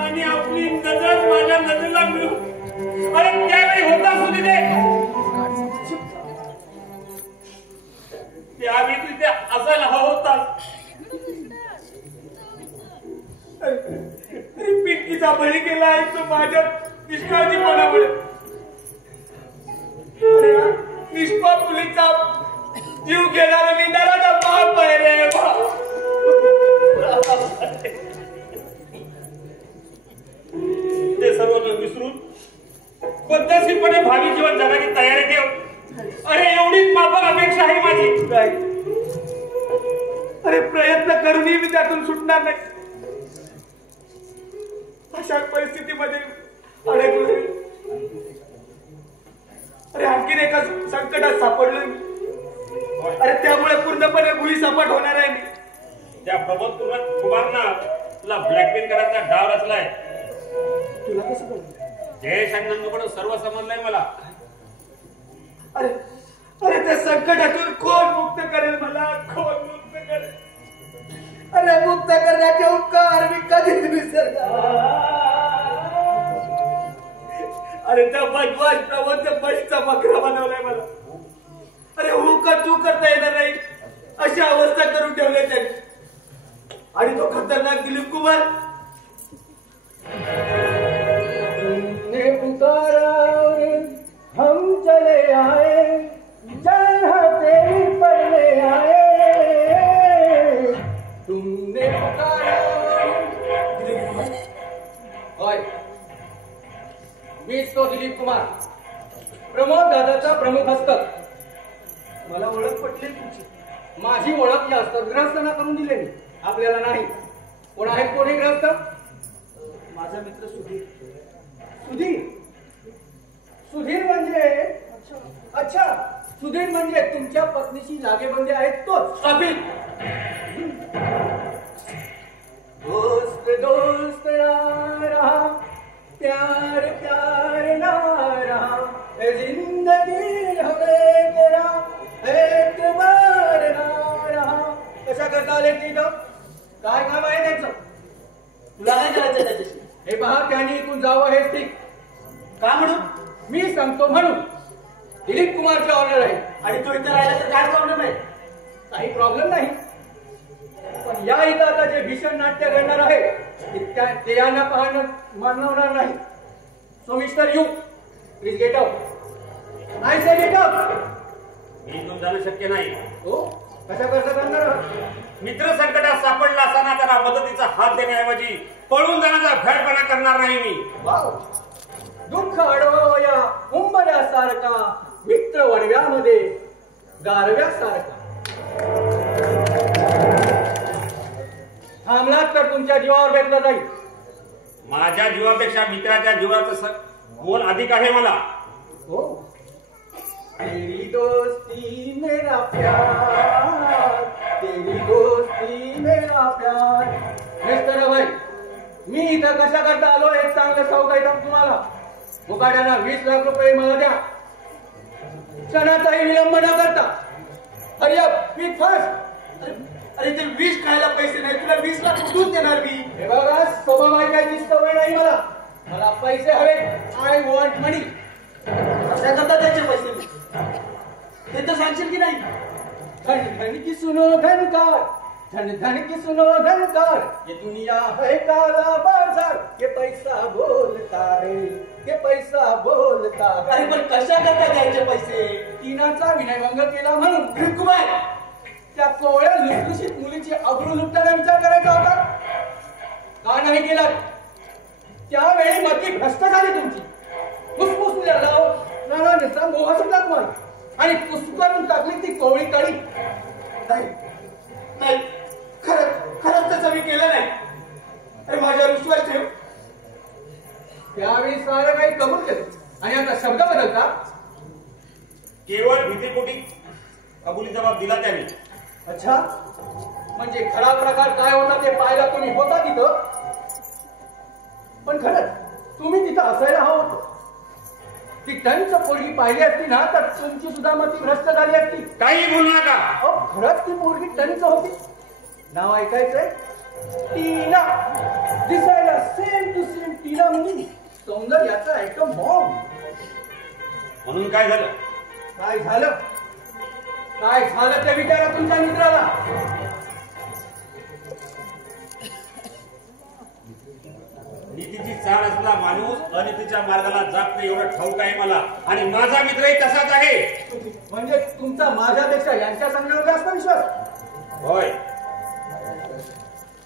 आणि आपली नजर माझ्या नजरेला मिळून अरे त्यावेळी होता सुनीले त्यावेळी तिथे असायला हवा होता. पिंकीचा बळी केला आहे तो माझ्या निष्काळजीपणामुळे. निष्पा मुलीचा जीव घेणारा मी नराचा बाप आहे रे. ते सर्व विसरून पद्धतशीरपणे भावी जीवन जगायची तयारी ठेव. अरे एवढीच माफक अपेक्षा आहे माझी. अरे प्रयत्न करूनही मी त्यातून सुटणार नाही. अशा परिस्थितीमध्ये अडकलो. अरे आणखीन एका संकटात सापडलो मी. अरे त्यामुळे पूर्णपणे भुई सपाट होणार आहे मी. त्या प्रमोद कुमारना तुला ब्लॅकमेल करायचा डाव रचलाय. तुला कसं कळलं? जयेश आणि नंदूकडून सर्व समजलंय मला. अरे अरे त्या संकटातून कोण मुक्त करेल मला? कोण मुक्त करेल? अरे मुक्त करण्याचे उपकार मी कधीच विसरणार. अरे त्या बदमाश प्रबंध बळीचा बकरा बनवलाय मला. अरे तू करता येणार नाही अशी अवस्था करून ठेवली त्याने. आणि तो खतरनाक दिलीप कुमार हम चले आए जहाँ तेरी पढ़ने आए तुमने पुकारा. मीच तो दिलीप कुमार, प्रमोद दादाचा प्रमुख हस्तक. मला ओळख पटली तुमची. माझी ओळख या हस्तग्रस्तांना करून दिली मी, आपल्याला नाही. कोण आहेत कोणी ग्रस्त? माझा मित्र सुधीर. सुधीर सुधीर म्हणजे अच्छा सुधीर म्हणजे तुमच्या पत्नीशी लागेबंदी आहेत तोच. साबित. दोस्त दोस्त ना रहा प्यार प्यार ना रहा जिंदगी हवे तेरा एतबार ना रहा. कशा करता आले तिथं? काय काम आहे त्यांचं? तुला काय करायचं त्याच्याशी? हे पहा त्यांनी इथून जावं हेच ठीक. का म्हणून? मी सांगतो म्हणून. दिलीप कुमारची ऑर्डर आहे आणि तो इथं राहिला तर काय प्रॉब्लेम आहे? काही प्रॉब्लेम नाही. पण या इथं आता जे भीषण नाट्य घडणार आहे ते यांना पाहणं मानवणार नाही. So mister you please get out. I say get out. मी इथून जाणं शक्य नाही. हो कशा कसं करणार? मित्र संकटात सापडला असताना त्याला मदतीचा हात देण्याऐवजी पळून जाण्याचा भयपणा करणार नाही मी. वाव. दुःख अडवया उंबऱ्यासारखा मित्र वणव्यामध्ये गारव्यासारखा. थांबलात तर तुमच्या जीवावर बेतलं जाईल. माझ्या जीवापेक्षा मित्राच्या जीवाचं मोल अधिक आहे मला. हो. तेरी दोस्ती मेरा प्यार तेरी दोस्ती मेरा प्यार. मिस्टर भाई मी इथं कशा करता आलो एक चांगलं ठाऊक आहे तुम्हाला. मुकाट्याला 20 लाख रुपये मला द्या. क्षणाचाही विलंब न करता. Hurry up, speed fast. अरे ते 20 खायला पैसे नाही, तुला 20 लाख कुठून देणार मी? हे बघा, स्वभाव ऐकायची सवय नाही मला. मला पैसे हवे. आय वॉन्ट मनी. कशा करता त्याचे पैसे? ते तर सांगशील की नाही? धन धन की सुनो धनकार, धन धन की सुनो धनकार, ये दुनिया है काला बाजार, ये पैसा बोलता है, ये पैसा बोलता है. अरे पण कशा करता द्यायचे पैसे? टीनाचा विनयभंग केला म्हणून कुमार, त्या कोवळ्या लुसलुशीत मुलीची अब्रू लुटण्याचा विचार करायचा होता का नाही केला? त्यावेळी मती भ्रष्ट झाली तुमची. फुसफुस नाना निसा मोह सुटला तुम्हाला आणि पुस्तकातून टाकली ती कोवळी काळी. नाही नाही, खरंच तसं मी केलं नाही. अरे माझ्यावर विश्वास ठेव. त्यावेळी सारं काही कबूल केलं आणि आता शब्द बदलता. केवळ भीतीपोटी कबुली जबाब दिला त्याने. अच्छा, म्हणजे खरा प्रकार काय होता ते पाहायला तुम्ही होता तिथं. पण खरंच तुम्ही तिथं असायला हवं होतं. ती टंच पोरगी पाहिली असती ना तर तुमची सुद्धा मती भ्रष्ट झाली असती. काही बोलू नका. खरंच ती पोरगी टंच होती. नाव ऐकायचंय? टीना. दिसायला सेम टू सेम टीना मुली. सौंदर्याचा आयटम बॉम्ब. म्हणून काय झालं? काय झालं? काय झालं ते विचारा तुमच्या मित्राला. नीतीची चाल असलेला माणूस अनितीच्या मार्गाला जात नाही एवढं ठाऊक आहे मला. आणि माझा मित्रही तसाच आहे. म्हणजे तुमचा माझ्यापेक्षा यांच्या सांगण्यावर जास्त विश्वास? होय,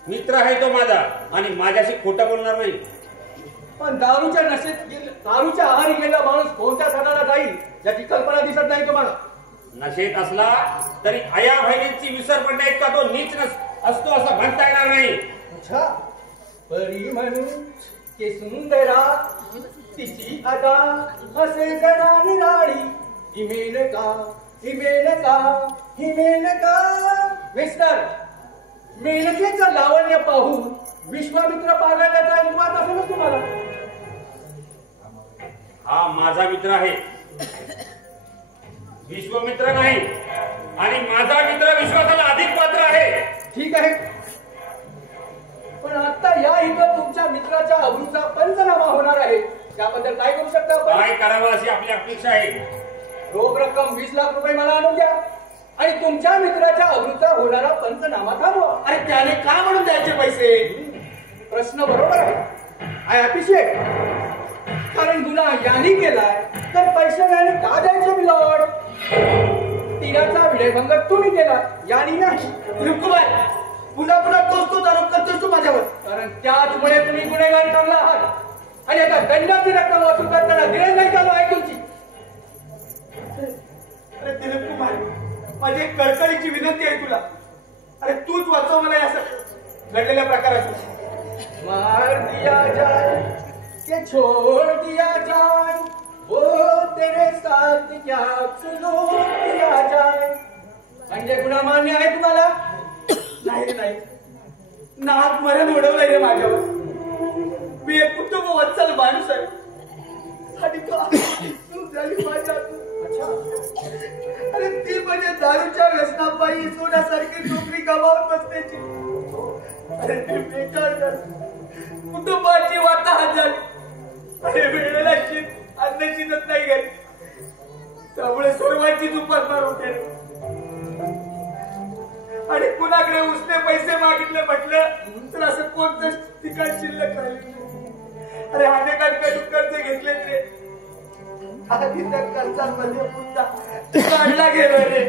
मित्र आहे तो माझा आणि माझ्याशी खोटं बोलणार नाही. पण दारूच्या आहारी गेलेला माणूस कोणत्या सणाला जाईल याची कल्पना दिसत नाही तुम्हाला. नशेत असला तरी आया बहिणींची विसर पडण्यात का तो नीच असतो असं म्हणता येणार नाही. अच्छा, परी म्हणून के सुंदरा तिची अदा असे जरा निराळी. हिमेनका हिमेनका हिमेनका. मिस्टर, मेनकेचं लावण्य पाहून विश्वामित्र पागळण्याचा अनुवाद असेल ना तुम्हाला. हा माझा मित्र आहे, विश्वमित्र नाही. आणि माझा मित्र विश्वासाला अधिक पात्र आहे. ठीक आहे, पण आता या इथं तुमच्या मित्राच्या अब्रूचा पंचनामा होणार आहे. त्याबद्दल काय करू शकता आपण? काय करावं अशी आपली अपेक्षा आहे. रोख रक्कम 20 लाख रुपये मला आणून द्या आणि तुमच्या मित्राच्या अब्रूचा होणारा पंचनामा थांबवा. अरे त्याने का म्हणून द्यायचे पैसे? प्रश्न बरोबर आहे. I appreciate. कारण गुन्हा यांनी केलाय तर पैसे याने का द्यायचे मिलॉर्ड? टीनाचा विनयभंग तुम्ही केला, यांनी नाही. रुक्कुबाई, पुन्हा पुन्हा तोच आरोप करतोस तू माझ्यावर. कारण त्याचमुळे तुम्ही गुन्हेगार ठरला आहात आणि आता दंडाची रक्कम वसूल करताना दिरंगाई चालू आहे तुमची. अरे दिलीप कुमार, माझी एक कळकळीची विनंती आहे तुला. अरे तूच वाचव मला या घडलेल्या प्रकारातून. मार दिया जाए के छोड़ दिया जाए, वो तेरे साथ क्या सुलूक किया जाए. म्हणजे गुन्हा मान्य आहे तुम्हाला? नाही नाही, नाक मरण उडवलंय रे माझ्यावर. मी एक कुटुंब वत्सल माणूस आहे आणि तू झाली माझ्यातून. अरे ती म्हणजे दारूच्या व्यसनापायी सोन्यासारखी नोकरी गमावत बसण्याची. अरे ते बेकार झालं. कुटुंबाची वाताहत झाली. अरे वेळेला अन्न शिजत नाही घरी, त्यामुळे सर्वांची दुपारमार होते. आणि कुणाकडे उसने पैसे मागितले म्हटलं तर असं कोणतं ठिकाण शिल्लक राहिले. अरे अनेकांकडून कर्ज घेतलेच रे. आधी त्या कर्जांमध्ये पुन्हा काढला गेलो रे.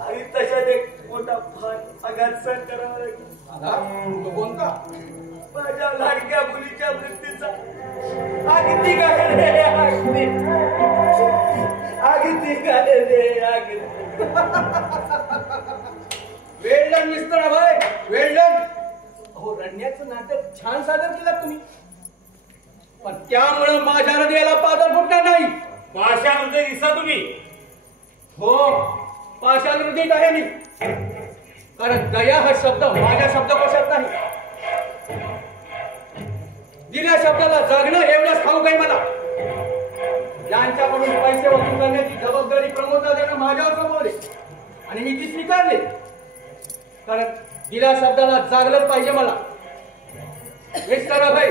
आणि तशात एक मोठा फार आघात सहन करावा लागला. तो कोणता? माझ्या लाडक्या मुलीच्या मृत्यूचा. आगीती गाले रे आगीती, आगीती गाले रे आगीती. वेल्डन मिस्टर अभय, वेल्डन. हो, रडण्याचं नाटक छान सादर केलं तुम्ही, पण त्यामुळे माझ्या हृदयाला पादर फुटणार नाही. पाषाणमध्ये दिसा तुम्ही. हो, पाषाण हृदयीत आहे मी. कारण दया हा शब्द माझ्या शब्दकोशात नाही. दिल्या शब्दाला जगणं एवढंच ठाऊक आहे मला. यांच्याकडून पैसे वसूल करण्याची जबाबदारी प्रमोदला देणं माझ्यावर सोपवले आणि मी ती स्वीकारले. कारण दिल्या शब्दाला जागलंच पाहिजे मला. मिस्टर अभय,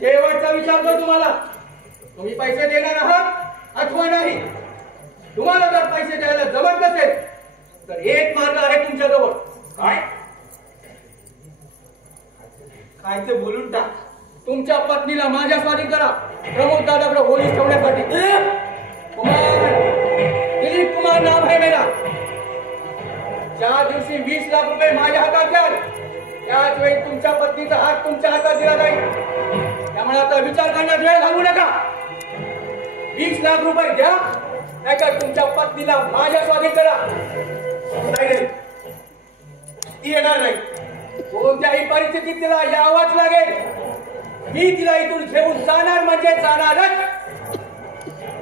शेवटचा विचारतो तुम्हाला, तुम्ही पैसे देणार आहात अथवा नाही? तुम्हाला जर पैसे द्यायला जमत नसेल तर एक मार्ग आहे तुमच्याजवळ. काय? काय ते बोलून टाक. तुमच्या पत्नीला माझ्या स्वाधीन करा प्रमोद दादाकडे पोलीस ठेवण्यासाठी. कुमार, दिलीप कुमार नाम आहे मेरा. ज्या दिवशी 20 लाख रुपये माझ्या हातात द्याल त्याच वेळी तुमच्या पत्नीचा हात तुमच्या हातात दिला जाईल. त्यामुळे आता विचार करण्यात वेळ घालवू नका. 20 लाख रुपये द्या, नाहीतर तुमच्या पत्नीला माझ्या स्वाधीन करा. नाही, ती येणार नाही. कोणत्याही परिस्थितीत तिला यावंच लागेल. मी तिला इथून घेऊन जाणार म्हणजे जाणारच.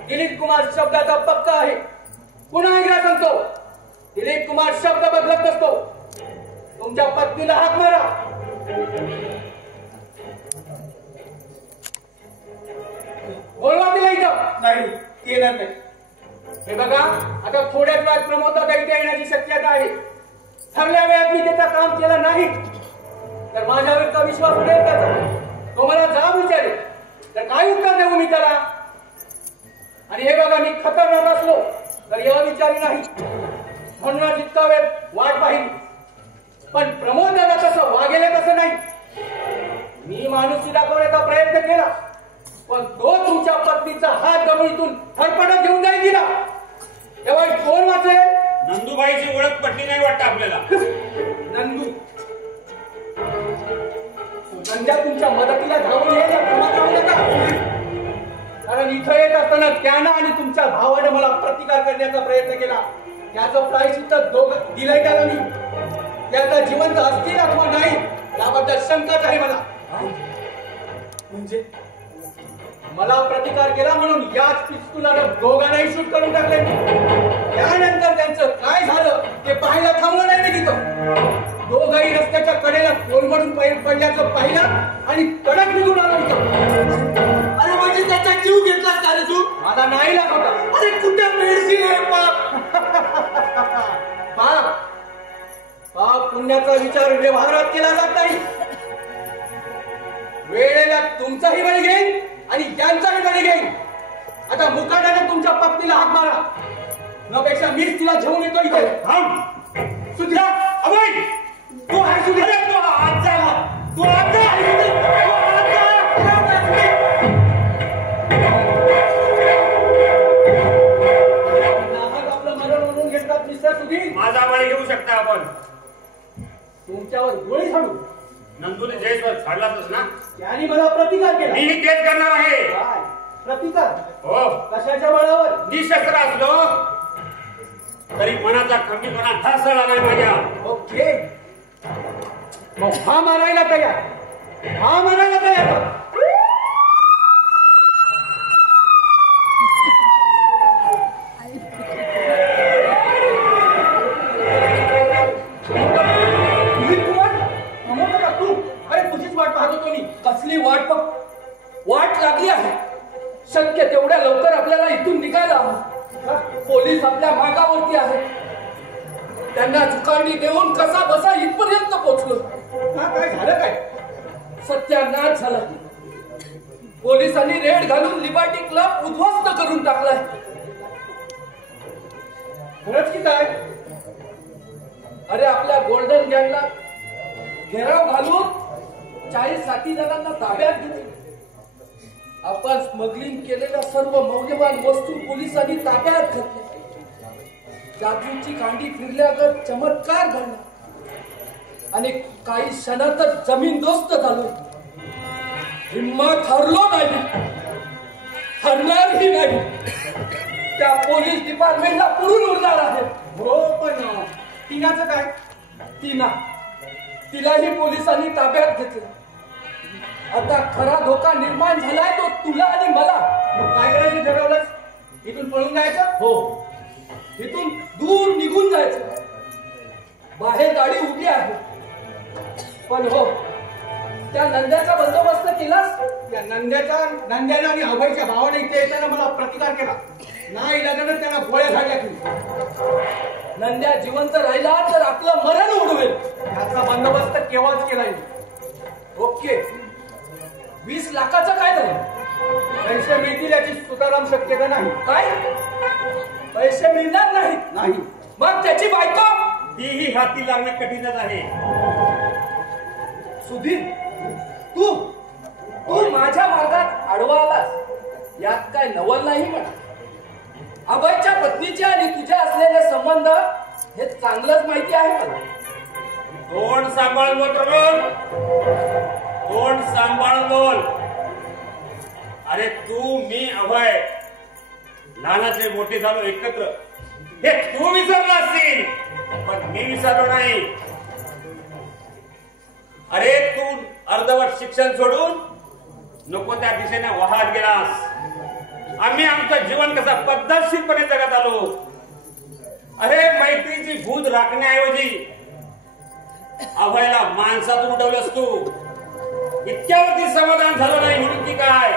दिलीप कुमार शब्दाचा पक्का आहे. पुन्हा एकदा सांगतो, दिलीप कुमार शब्द बदलत नसतो. तुमच्या पत्नीला हाक मारा. बोलवा तिला इथं. नाही, ती येणार नाही. हे बघा, आता थोड्याच वेळात प्रमोद दादा इथे येण्याची शक्यता आहे. ठरल्या वेळात मी त्याचं काम केलं नाही तर माझ्यावरचा विश्वास उडेल त्याचा. तो मला जाब विचारेल तर काय उत्तर देऊ मी त्याला? आणि हे बघा, मी खतरनाक असलो तर या विचारी नाही म्हणून जितका वेळ वाट पाहिली. पण प्रमोद दादा तसं वागेल तसं नाही. मी माणुसकी दाखवण्याचा प्रयत्न केला पण तो तुमच्या पत्नीचा हात धरून इथून फरफटत घेऊन जाईल दिला. तेव्हा कोण वाचेल? नंदूबाईची ओळख पटली नाही वाटतं आपल्याला. नंदू नंद्या तुमच्या मदतीला धावून येईल कारण इथं येत असताना त्यानं आणि तुमच्या भावाने मला प्रतिकार करण्याचा प्रयत्न केला. त्याचं प्रायश्चित्त दोघं दिलंय त्याला मी. त्याचा जिवंत असतील अथवा नाही याबद्दल शंकाच आहे मला. म्हणजे मला प्रतिकार केला म्हणून याच पिस्तुलानं दोघांनाही शूट करून टाकले. त्यानंतर त्यांचं काय झालं ते पाहायला थांबलं नाही मी तिथं. दोघंही रस्त्याच्या कडेला कोलमडून पडल्याचं पाहिलं आणि कडक निघून आलो होतं. अरे म्हणजे त्याचा जीव घेतला का रे तू? मला नाही लागत होता. अरे कुठे मिळशील हे पाप? पाप पाप पुण्याचा विचार व्यवहारात केला जात नाही. वेळेला तुमचाही बळी घेईन आणि यांचाही बळी घेईन. आता मुकाट्याने तुमच्या पत्नीला हात मारा, नपेक्षा मीच तिला घेऊन येतो इथे. सुधीरा, अभय, तू आहे सुधीर. तू हात जा, तू हात जा. आपलं मरण म्हणून घेतात मिस्टर सुधीर. माझा बळी घेऊ शकता आपण. तुमच्यावर गोळी झाडू नंदूने जयस्वाल झाडलाच ना. त्यांनी मला प्रतिकार केला. मीही तेच करणार आहे. काय प्रतिकार? हो, कशाच्या बळावर? निशस्त्र असलो तरी मनाचा खंबीरपणा ढासळला नाही माझ्या. ओके, मग हा मारायला तयार, हा मारायला तयार. तू अरे तुझीच वाट पाहत होतो मी. कसली वाट? वाट लागली आहे. शक्य तेवढ्या लवकर आपल्याला इथून निघायला हवं. पोलीस आपल्या मागावरती आहेत. त्यांना चुकांडी देऊन कसा बसा इथपर्यंत पोहोचलो. काय झालं? काय सत्यानाश झाला. पोलिसांनी रेड घालून लिबर्टी क्लब उद्ध्वस्त करून टाकलाय. खरंच की काय? अरे आपल्या गोल्डन गँगला घेराव घालून 40 साथीदारांना ताब्यात घेतले. आपण स्मगलिंग केलेल्या सर्व मौल्यवान वस्तू पोलिसांनी ताब्यात घेतल्या. जादूची कांडी फिरल्यावर चमत्कार घडला आणि काही क्षणातच जमीनदोस्त झालो. हिम्मत हरलो नाही, हरणारही नाही. त्या पोलीस डिपार्टमेंटला पुढून उरणार आहे. हो, पण टीनाचं काय? तिलाही पोलिसांनी ताब्यात घेतलं. आता खरा धोका निर्माण झालाय तो तुला आणि मला. काय करायचं ठरवलंस? इथून पळून जायचं? हो, इथून दूर निघून जायचं. बाहेर गाडी उभी आहे. पण हो, त्या नंद्याचा बंदोबस्त केलास? त्या नंद्यानं आणि अभयच्या भावाने इथे येताना मला प्रतिकार केला. नाही इलाजानं त्यांना गोळ्या झाडल्या की नंद्या जिवंत राहिला तर आपलं मरण उडवेल. याचा बंदोबस्त केव्हाच केला. ओके, 20 लाखाचं काय झालं? पैसे मिळतील याची सुताराम शक्यता नाही. काय पैसे मिळणार नाहीत? नाही. मग त्याची बायको? तीही हाती लागणं कठीणच आहे. सुधीर, तू माझ्या मार्गात आडवा आलास यात काय नवल नाही म्हणा. अभयच्या पत्नीचे आणि तुझ्या असलेले संबंध हे चांगलंच माहिती आहे मला. तोंड सांभाळून बोल, तोंड सांभाळून बोल. अरे तू, मी, अभय लहानाचे मोठे झालो एकत्र. हे तू विसरला असतील, पण मी विसरलो नाही. अरे तू अर्धवट शिक्षण सोडून नको त्या दिशेने वाहत गेलास. आम्ही आमचं जीवन कसं पद्धतशीरपणे जगत आलो. अरे मैत्रीची भूत राखण्याऐवजी अभयला माणसातून उठवलंस तू. इतक्यावरती समाधान झालं नाही म्हणून की काय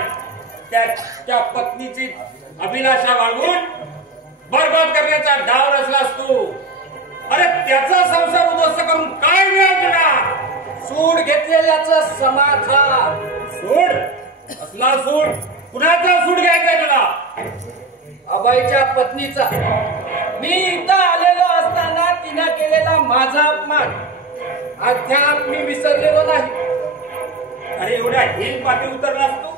त्या पत्नीची अभिलाषा वाढवून बरबाद करण्याचा डाव रचलास तू. अरे त्याचा संसार उद्ध्वस्त करून काय मिळालं तुला? सूड घेतलेल्याचं समाधान. सूड? असला सूड? कुणाचा सूड घ्यायचा तुला? अभयच्या पत्नीचा. मी इथं आलेलो असताना तिनं केलेला माझा अपमान अद्याप मी विसरलेलो नाही. अरे एवढ्या हिल पाठी उतरलास तू?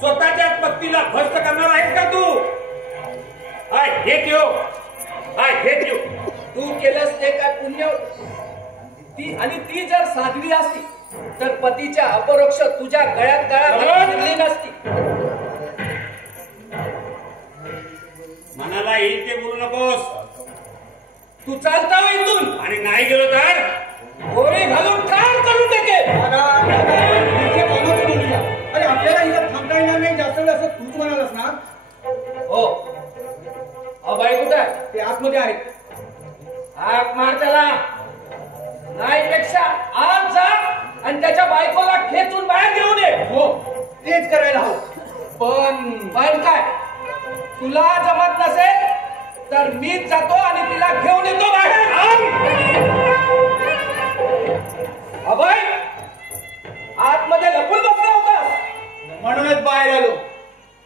स्वतःच्या पत्नीला भ्रष्ट करणार आहेस का तू? I hate you, I hate you. तू केलंस ते काय पुण्य? ती जर साध्वी असती तर पतीच्या अपरोक्ष तुझ्या गळ्यात फिरली नसती. मनाला येईल ते बोलू नकोस. तू चालता हो इथून. आणि नाही गेलो तर गोळी घालून ठार करून टाकेल. अरे आपल्याला इथं थांबता येणार नाही जास्त वेळ असं तूच म्हणालास ना. हो, अभय कुठे आहे? ते आतमध्ये आहेत. हाक मार त्याला. नाहीपेक्षा आज जा आणि त्याच्या बायकोला खेचून बाहेर घेऊन ये. हो, तेच करायला हवं. पण काय, तुला जमत नसेल तर मीच जातो आणि तिला घेऊन येतो बाहेर. अभय, आतमध्ये लपून बसला होतास. म्हणूनच बाहेर आलो,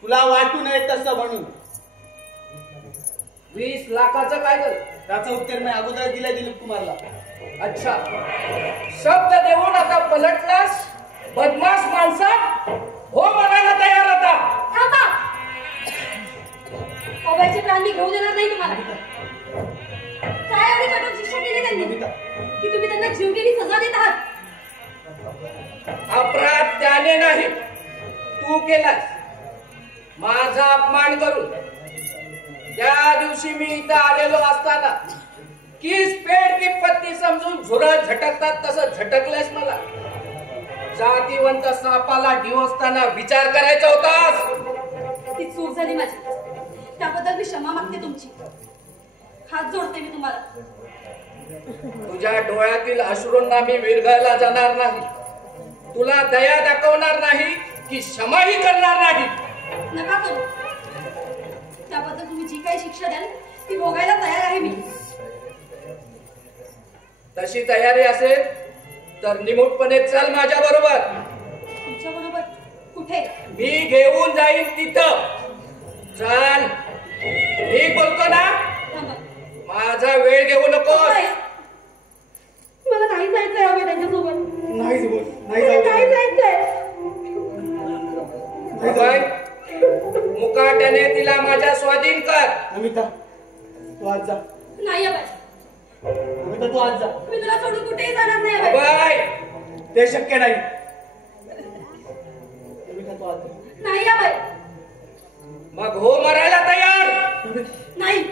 तुला वाटू नये तसं म्हणून. 20 लाखाचं काय झालं? त्याचं उत्तर मी अगोदर दिलं दिलीप कुमारला. अच्छा, शब्द देऊन आता पलटलास. बदमाश माणसा, हो म्हणायला तयार होता. थांबा. अभयचे प्राण मी घेऊन देणार नाही तुम्हाला. काय एवढी कठोर शिक्षा केली त्यांनी की तुम्ही त्यांना जीवघेणी सजा देत आहात? अपराध त्याने नाही, तू केलास. माझा अपमान करून त्या दिवशी मी इथं आलेलो असताना किस पेड की पत्नी समजून झुरळ झटकतात तसं झटकलंस मला. जातीवंत सापाला डिवसताना विचार करायचा होतास. ती चूक झाली माझी, त्याबद्दल मी क्षमा मागते तुमची. हात जोडते मी तुम्हाला. तुझ्या डोळ्यातील अश्रूंना मी विरघळला जाणार नाही. तुला दया दाखवणार नाही की क्षमाही करणार नाही. नका करू. त्याबद्दल तुम्ही जी काही शिक्षा द्याल ती भोगायला तयार आहे मी. तशी तयारी असेल तर निमूटपणे चल माझ्या बरोबर. तुमच्या बरोबर कुठे? मी घेऊन जाईन तिथं. चल, मी बोलतो ना. थांबा. माझा वेळ घेऊ नकोस. नाही. मला नाही जायचंय अभय त्यांच्यासोबत. नाही बोल, मला नाही जायचंय. अभय, मुकाट्याने तिला माझ्या स्वाधीन कर. अमिता, तू आज जा. नाही अभय, अमिता तू आज जा. मी तुला सोडून कुठेही जाणार नाही अभय. अभय, ते शक्य नाही. अमिता तू आज जा. नाही अभय. मग हो मरायला तयार. नाही.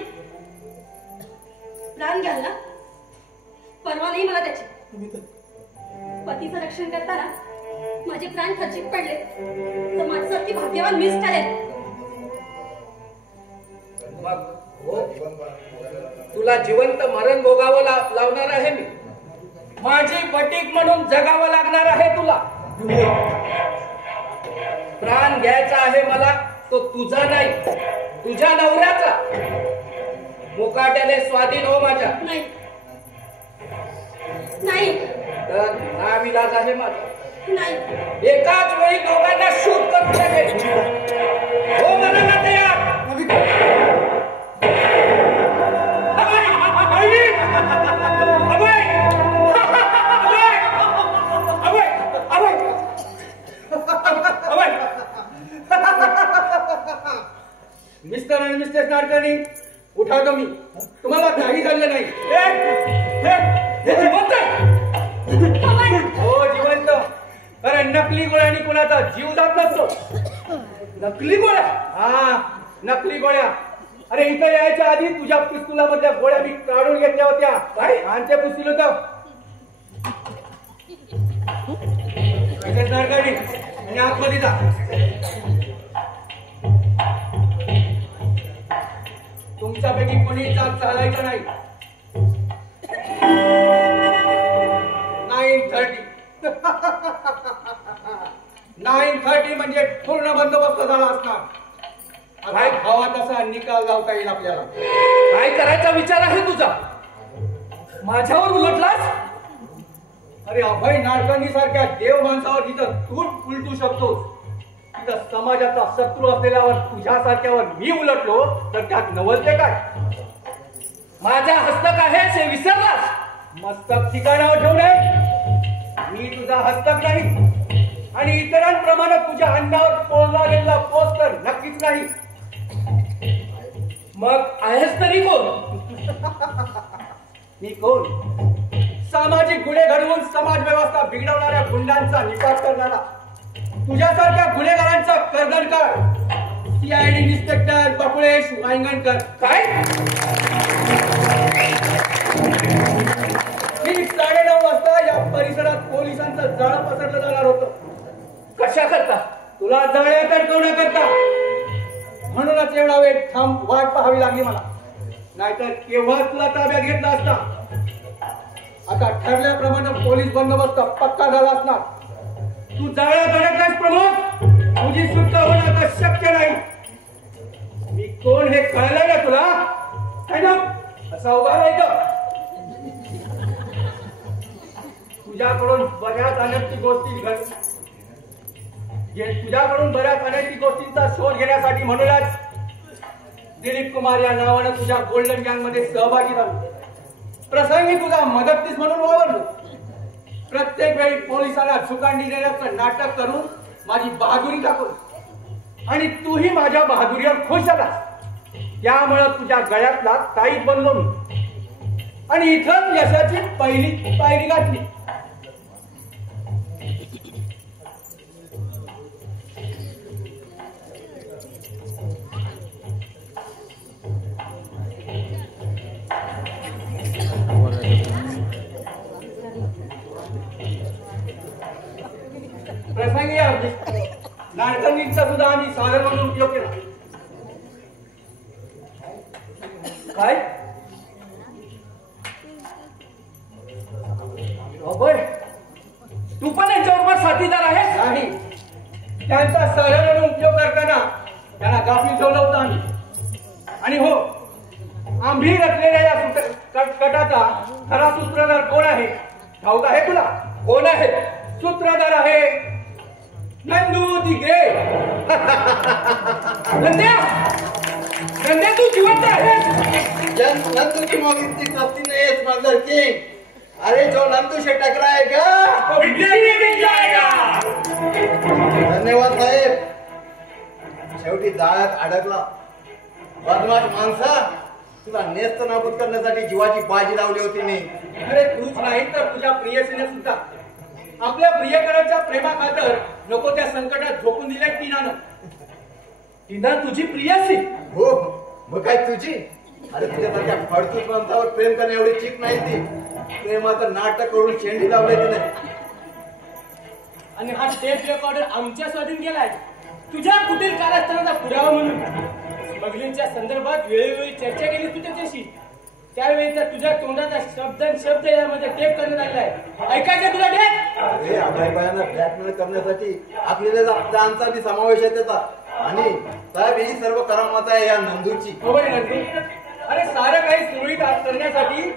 प्राण घ्याल ना? परवा नाही मला त्याची. पतीचं रक्षण करताना माझे प्राण खर्चिक पडले तर माझ्यासारखी भाग्यवान मीच ठरेल. मग हो तुला जिवंत मरण भोगावं लावणार आहे मी. माझी बटीक म्हणून जगावं लागणार आहे तुला. प्राण घ्यायचा आहे मला, तो तुझा नाही, तुझ्या नवऱ्याचा. मुकाट्याने स्वाधीन हो माझ्या. नाही नाही तर नाविलाज आहे माझा. नाही. एकाच वेळी दोघांना शूट करू लागेल. हो मला तयार. मिस्टर आणि मिसेस नाडकर्णी, उठावतो मी. तुम्हाला काही झालं नाही. जिवंत हो, जिवंत. कारण नकली गोळ्यानी कोणाचा जीव जात नसतो. नकली गोळ्या? हा, नकली गोळ्या. अरे इथं यायच्या आधी तुझ्या पिस्तुलामधल्या गोळ्या मी काढून घेतल्या होत्या. काय? आणि ते पुस्तूल होतं. मिसेस नाडकर्णी आणि आतमध्ये जा. तुमच्यापैकी कोणी जात चालायचं नाही. 9:30 म्हणजे पूर्ण बंदोबस्त झाला असणार. काय हवा तसा निकाल लावता येईल आपल्याला. काय करायचा विचार आहे तुझा? माझ्यावर उलटलास? अरे अभय नाडकर्णी सारख्या देव माणसावर जिथं तू उलटू शकतोस, तिथं समाजाचा शत्रू असलेल्यावर तुझ्यासारख्यावर मी उलटलो तर त्यात नवलते काय? माझा हस्तक आहे हे विसरलास? मस्तक ठिकाणावर ठेवणे. मी तुझा हस्तक नाही आणि इतरांप्रमाणे तुझ्या अंगावर पोळला गेलेला पोच तर नक्कीच नाही. मग आहेस तरी कोण? मी कोण? सामाजिक गुन्हे घडवून समाज व्यवस्था बिघडवणाऱ्या गुंडांचा निपात करणारा, तुझ्यासारख्या गुन्हेगारांचा कर्दनकर, CID इन्स्पेक्टर बकुळेश वांगणकर. काय? ठीक 9:30 वाजता या परिसरात पोलिसांचं जाळं पसरलं जाणार होतं. कशा करता? तुला जाळ्या करता. म्हणूनच एवढा वेळ वाट पाहावी लागली मला. नाहीतर केव्हा तुला ताब्यात घेतला असता. आता ठरल्याप्रमाणे पोलीस बंदोबस्त पक्का झाला असणार. तू जाळ्या धडकलास प्रमोद. तुझी सुटका होणं तर शक्य नाही. मी कोण हे कळलं ना तुला? काय ना असा उभा राहायचं. तुझ्याकडून बऱ्याच अनैतिक गोष्टींचा शोध घेण्यासाठी म्हणूनच दिलीप कुमार या नावानं तुझ्या गोल्डन गँग मध्ये सहभागी झालो. प्रसंगी तुझा मदतनीस म्हणून वावरलो. प्रत्येक वेळी पोलिसांना झुकांडी देण्याचं नाटक करून माझी बहादुरी दाखवली आणि तूही माझ्या बहादुरीवर खुश झालास. त्यामुळे तुझ्या गळ्यातला ताईत बनलो मी आणि इथंच यशाची पहिली पायरी गाठली. प्रसंगी नाडकर्णींचा सुद्धा आम्ही साधन म्हणून उपयोग केला. काय? अभय, तू पण यांच्याबरोबर साथीदार आहेस? नाही. त्यांचा साधन म्हणून उपयोग करताना त्यांना गाफील ठेवलं होतं आम्ही. आणि हो, आम्ही रचलेल्या या कटाचा खरा सूत्रधार कोण आहे ठाऊक आहे तुला? कोण आहे? सूत्रधार आहे नंदू दिग्रे. नंद्या तू जिवंत आहेस. नंदू की मग इतनी सस्ती नहीं है स्मगलर किंग. अरे जो नंदू से टकराएगा वो इंडिया में जाएगा. धन्यवाद साहेब. शेवटी जाळ्यात अडकला. बदमाश माणसा, तुला नेस्त नाबूद करण्यासाठी जीवाची बाजी लावली होती मी. अरे तूच नाही तर तुझ्या प्रियसीने सुद्धा आपल्या प्रियकराच्या प्रेमाखातर नको त्या संकटात झोपून दिल्या टीनानं. टीना तुझी प्रियसी? हो, मग काय तुझी? अरे तुझ्यासारख्या फडतूस माणसावर प्रेम करणे एवढी चीप नाही ती. प्रेमाचं नाटक करून शेंडी लावले तिने. आणि हा टेप रेकॉर्डर आमच्या स्वाधीन गेलाय तुझ्या कुटील कारस्थानाचा पुरावा म्हणून. स्मगलिंगच्या संदर्भात वेळोवेळी चर्चा केली तू त्याच्याशी. त्यावेळेचा तुझ्या तोंडाचा शब्द यामध्ये टेप करण्यात आलेला आहे. ऐकायचं तुला टेप? अरे अभयबायांना ब्लॅकमेल करण्यासाठी आपल्याला डान्सचा बी समावेश आहे त्याचा. आणि साहेब ही सर्व करामात आहे या नंदूची. हो बरे नंदू, अरे सारं काही सुरळीत करण्यासाठी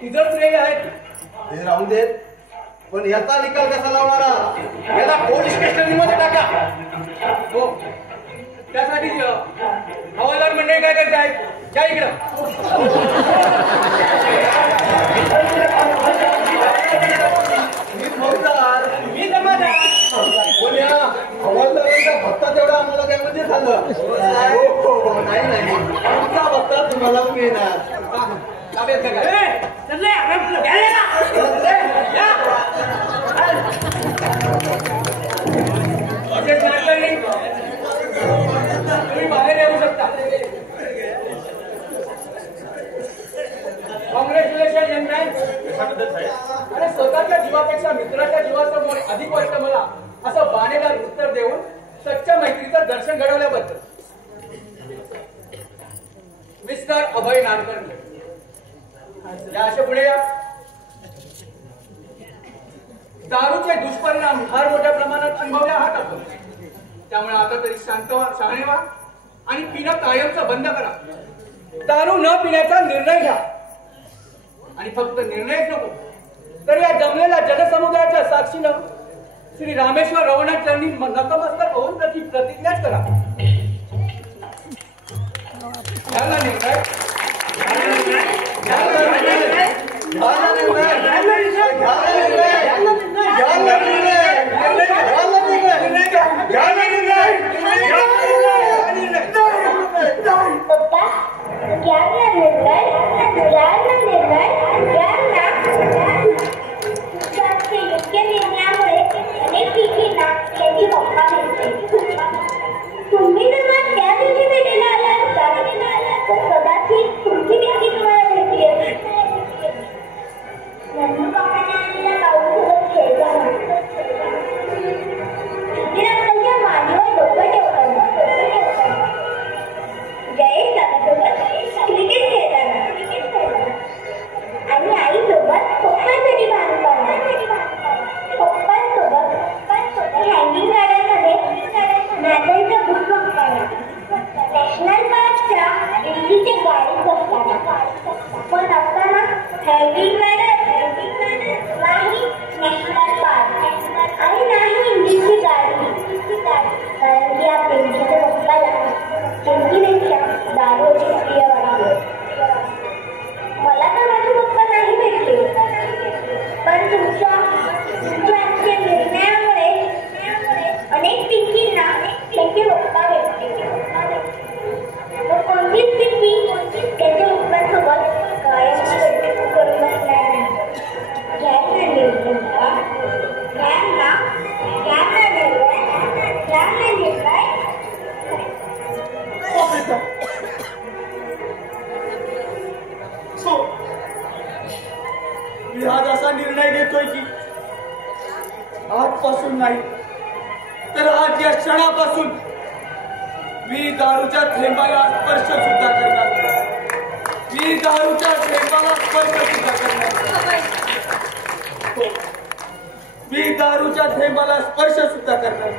तुझं श्रेय आहे. ते राहून देत, पण याचा निकाल कसा लावणारा? याला पोलीस कस्टडीमध्ये टाका. हो, त्यासाठी हवालदार मंडळी काय करताय? त्या इकडं मी जमादार. पण या हवालदारांचा भत्ता तेवढा आम्हाला द्या म्हणजे झालं. नाही आमचा भत्ता तुम्हाला मिळणार. ताब्यात घ्या. चल आराम तुला तुम्ही बाहेर येऊ शकता. Congratulation young man. आणि स्वतःच्या जीवापेक्षा मित्राच्या जीवासमोर अधिक वाटतं मला असं बाणेदार उत्तर देऊन सच्च्या मैत्रीचं दर्शन घडवल्याबद्दल. मिस्टर अभय नाडकर्णी, या अशा पुढे या. दारूचे दुष्परिणाम फार मोठ्या प्रमाणात अनुभवले आहात आपण. त्यामुळे आता तरी शहाणे व्हा आणि पिणं कायमचं बंद करा. दारू न पिण्याचा निर्णय घ्या. आणि फक्त निर्णयच नको तर या जमलेल्या जनसमुदायाच्या साक्षीनं श्री रामेश्वर रवनाथ चरणी नतमस्तक होऊन त्याची प्रतिज्ञाच करा. घ्यायला निर्णय. तुम्ही जर मला त्या दिवशी भेटायला आला असता तर कदाचित पुढची व्यक्ती तुम्हाला भेटली असती. नंदू काकाने आणलेला गाऊसोबत खेळला किती मानेवर डोकं ठेवताना जयेश दादासोबत क्रिकेट खेळताना आणि आईसोबत पप्पांसाठी बांधताना पप्पांसोबत हँगिंग गार्डनमध्ये मॅगझीनचा बुक बघताना नॅशनल पार्कच्या दिल्लीचे गाडी बघताना. पण असताना हँगिंग गार्डन नाही नॅशनल पार्क आणि नाही इंग्लिशची गाडी. कारण या पेन्शनच्या पप्पाला चिंतीपेक्षा दारूची प्रिय वाटली. मला तर माझे पप्पा नाही भेटले, पण तुमच्या आजच्या निर्णयामुळे अनेक पिंकींना त्यांचे पप्पा भेटले. कोणतीच पिंकी त्यांच्या पप्पांसोबत कायमची भेट करून बसणार नाही. घ्या निर्णय, मी आज असा निर्णय घेतोय की आजपासून नाही तर आज या क्षणापासून मी दारूच्या थेंबाला स्पर्श सुद्धा करणार. मी दारूच्या थेंबाला स्पर्श सुद्धा करणार. मी दारूच्या थेंबाला स्पर्श सुद्धा करणार.